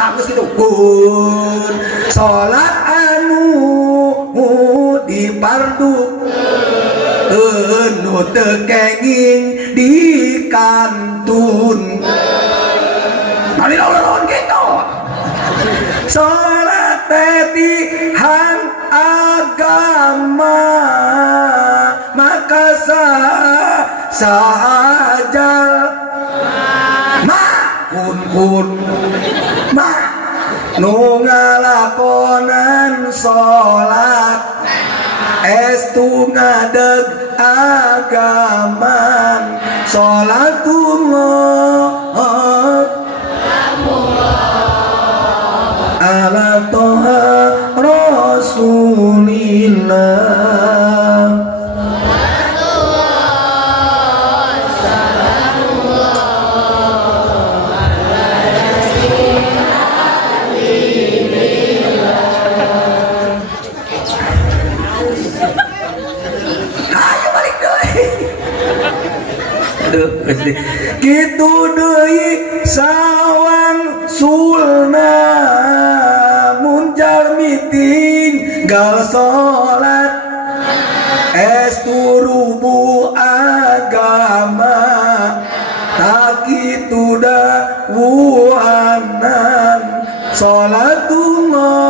tak geus kitu kun salat anu dipardu nu teu kenging dikantun mali lawan gitu salat teh hang agama maka sahajal ma kun ma nu ngalakonan salat estu ngadeg agaman salatullah ala toha rasulillah kitu deui sawang sulna muncal miting gal salat estu rubu agama tak kitu dawuhanan salatullah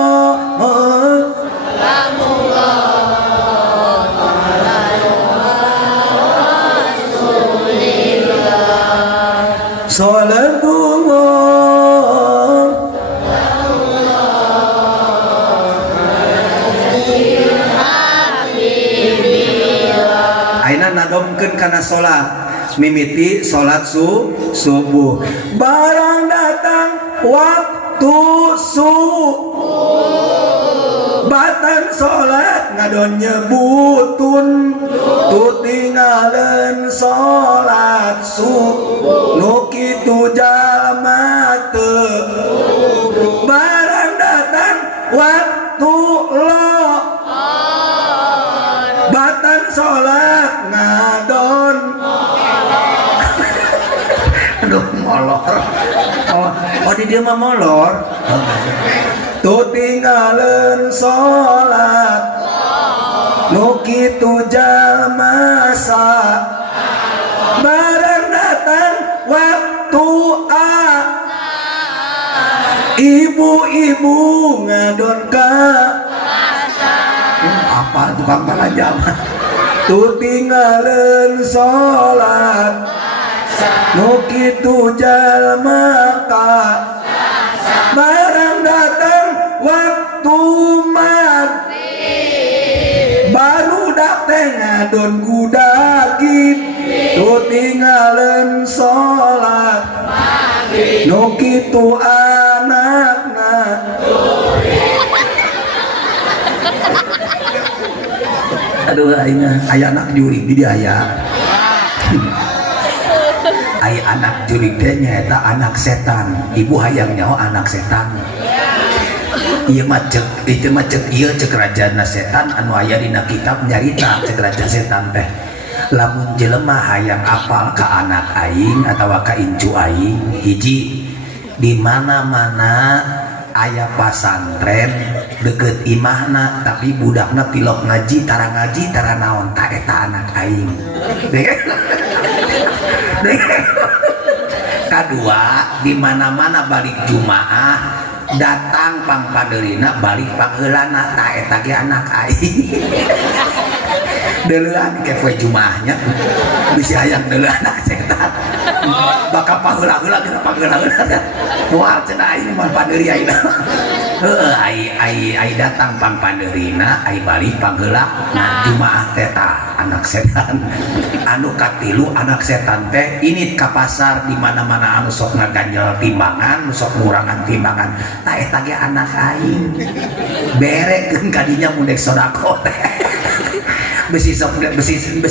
salatullah ayeuna nadomkeun kana salat mimiti salat subuh barang datang waktu batan salat ngadon nyebutun tu tinggalin salat nu kitu jalma teu barang datang waktu lo batan salat ngadon aduh molor oh di dia mah molor tu tinggalin salat nu kitu jalma barang datang waktu ibu-ibu ngadon ka apa tukang balanja tu tinggalin salat nu kitu jalma ka barang datang waktu baru dateng ngadon kudagib tu tinggalin salat nu kitu anakna aduh aya anak jurig di dia aya aya anak jurig teh nyaeta anak setan ibu hayang nyaho anak setan ieu mah cek ieu cek rajana setan anu aya dina kitab nyarita cek raja setan teh lamun jelema hayang apal ka anak aing atawa ka incu aing hiji di mana-mana aya pasantren deket imahna tapi budakna tilok ngaji tara naon ta eta anak aing kadua di mana-mana balik jumaah datang pangpaderina balik pangheulana ta eta ge anak aing deulean ke poe jumaahnya bisa hayang deuleun anak setan bakal paheula-heula kita paheula-heula moal cenah aing mah paderi aing heueuh ai datang pangpaderina ai balik pangheula nah jumaah teh tah anak setan anu katilu anak setan teh ini ka pasar di mana-mana anu sok ngaganjel timbangan anu sok ngurangan timbangan ta eta ge anak aing berekeun ka dinya mun dek sodako teh besi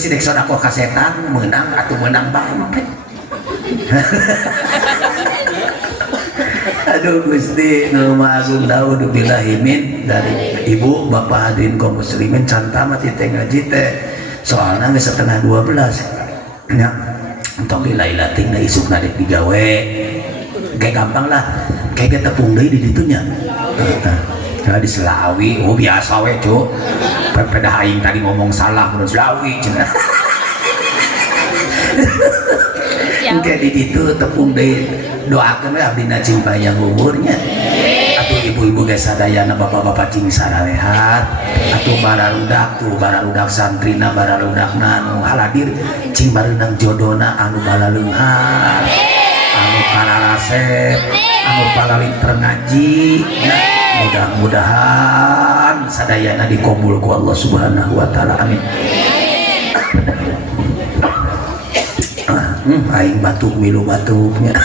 dek sodako ka setan menang atuh menang bae aduh Gusti nu Maha Agung Daud bilahimin dari ibu bapak hadirin kaum muslimin canta mati teh ngaji teh soalna geus setengah 12 nya entok dilailating na isuk na dek digawe kayak gampang lah kayak tepung deui di ditu nya di Selawi oh biasa we cuk pedah aing tadi ngomong salah mun Selawi cenah kayak di ditu tepung deui doakeun we abdina cing panjang umurnya atuh ibu-ibu ge sadayana bapak-bapak cing sararehat atuh bararudak santrina bararudakna anu haladir cing bareunang jodona anu balaleunghar anu pararasep anu palaliter ngaji ya mudah-mudahan sadayana dikabul ku Allah Subhanahu wa taala amin aing batuk milu batuknya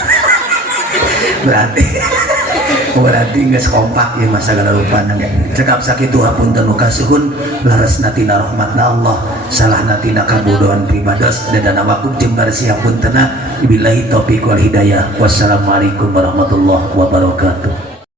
berarti geus kompak ieu masa galaupan ge cekap sakitu hapunten nu kasuhun laresna tina rahmatna Allah salahna tina kabodohan pribados dadana waktu jeung barsi hapuntenna billahi taufiq wal hidayah wassalamualaikum warahmatullahi wabarakatuh.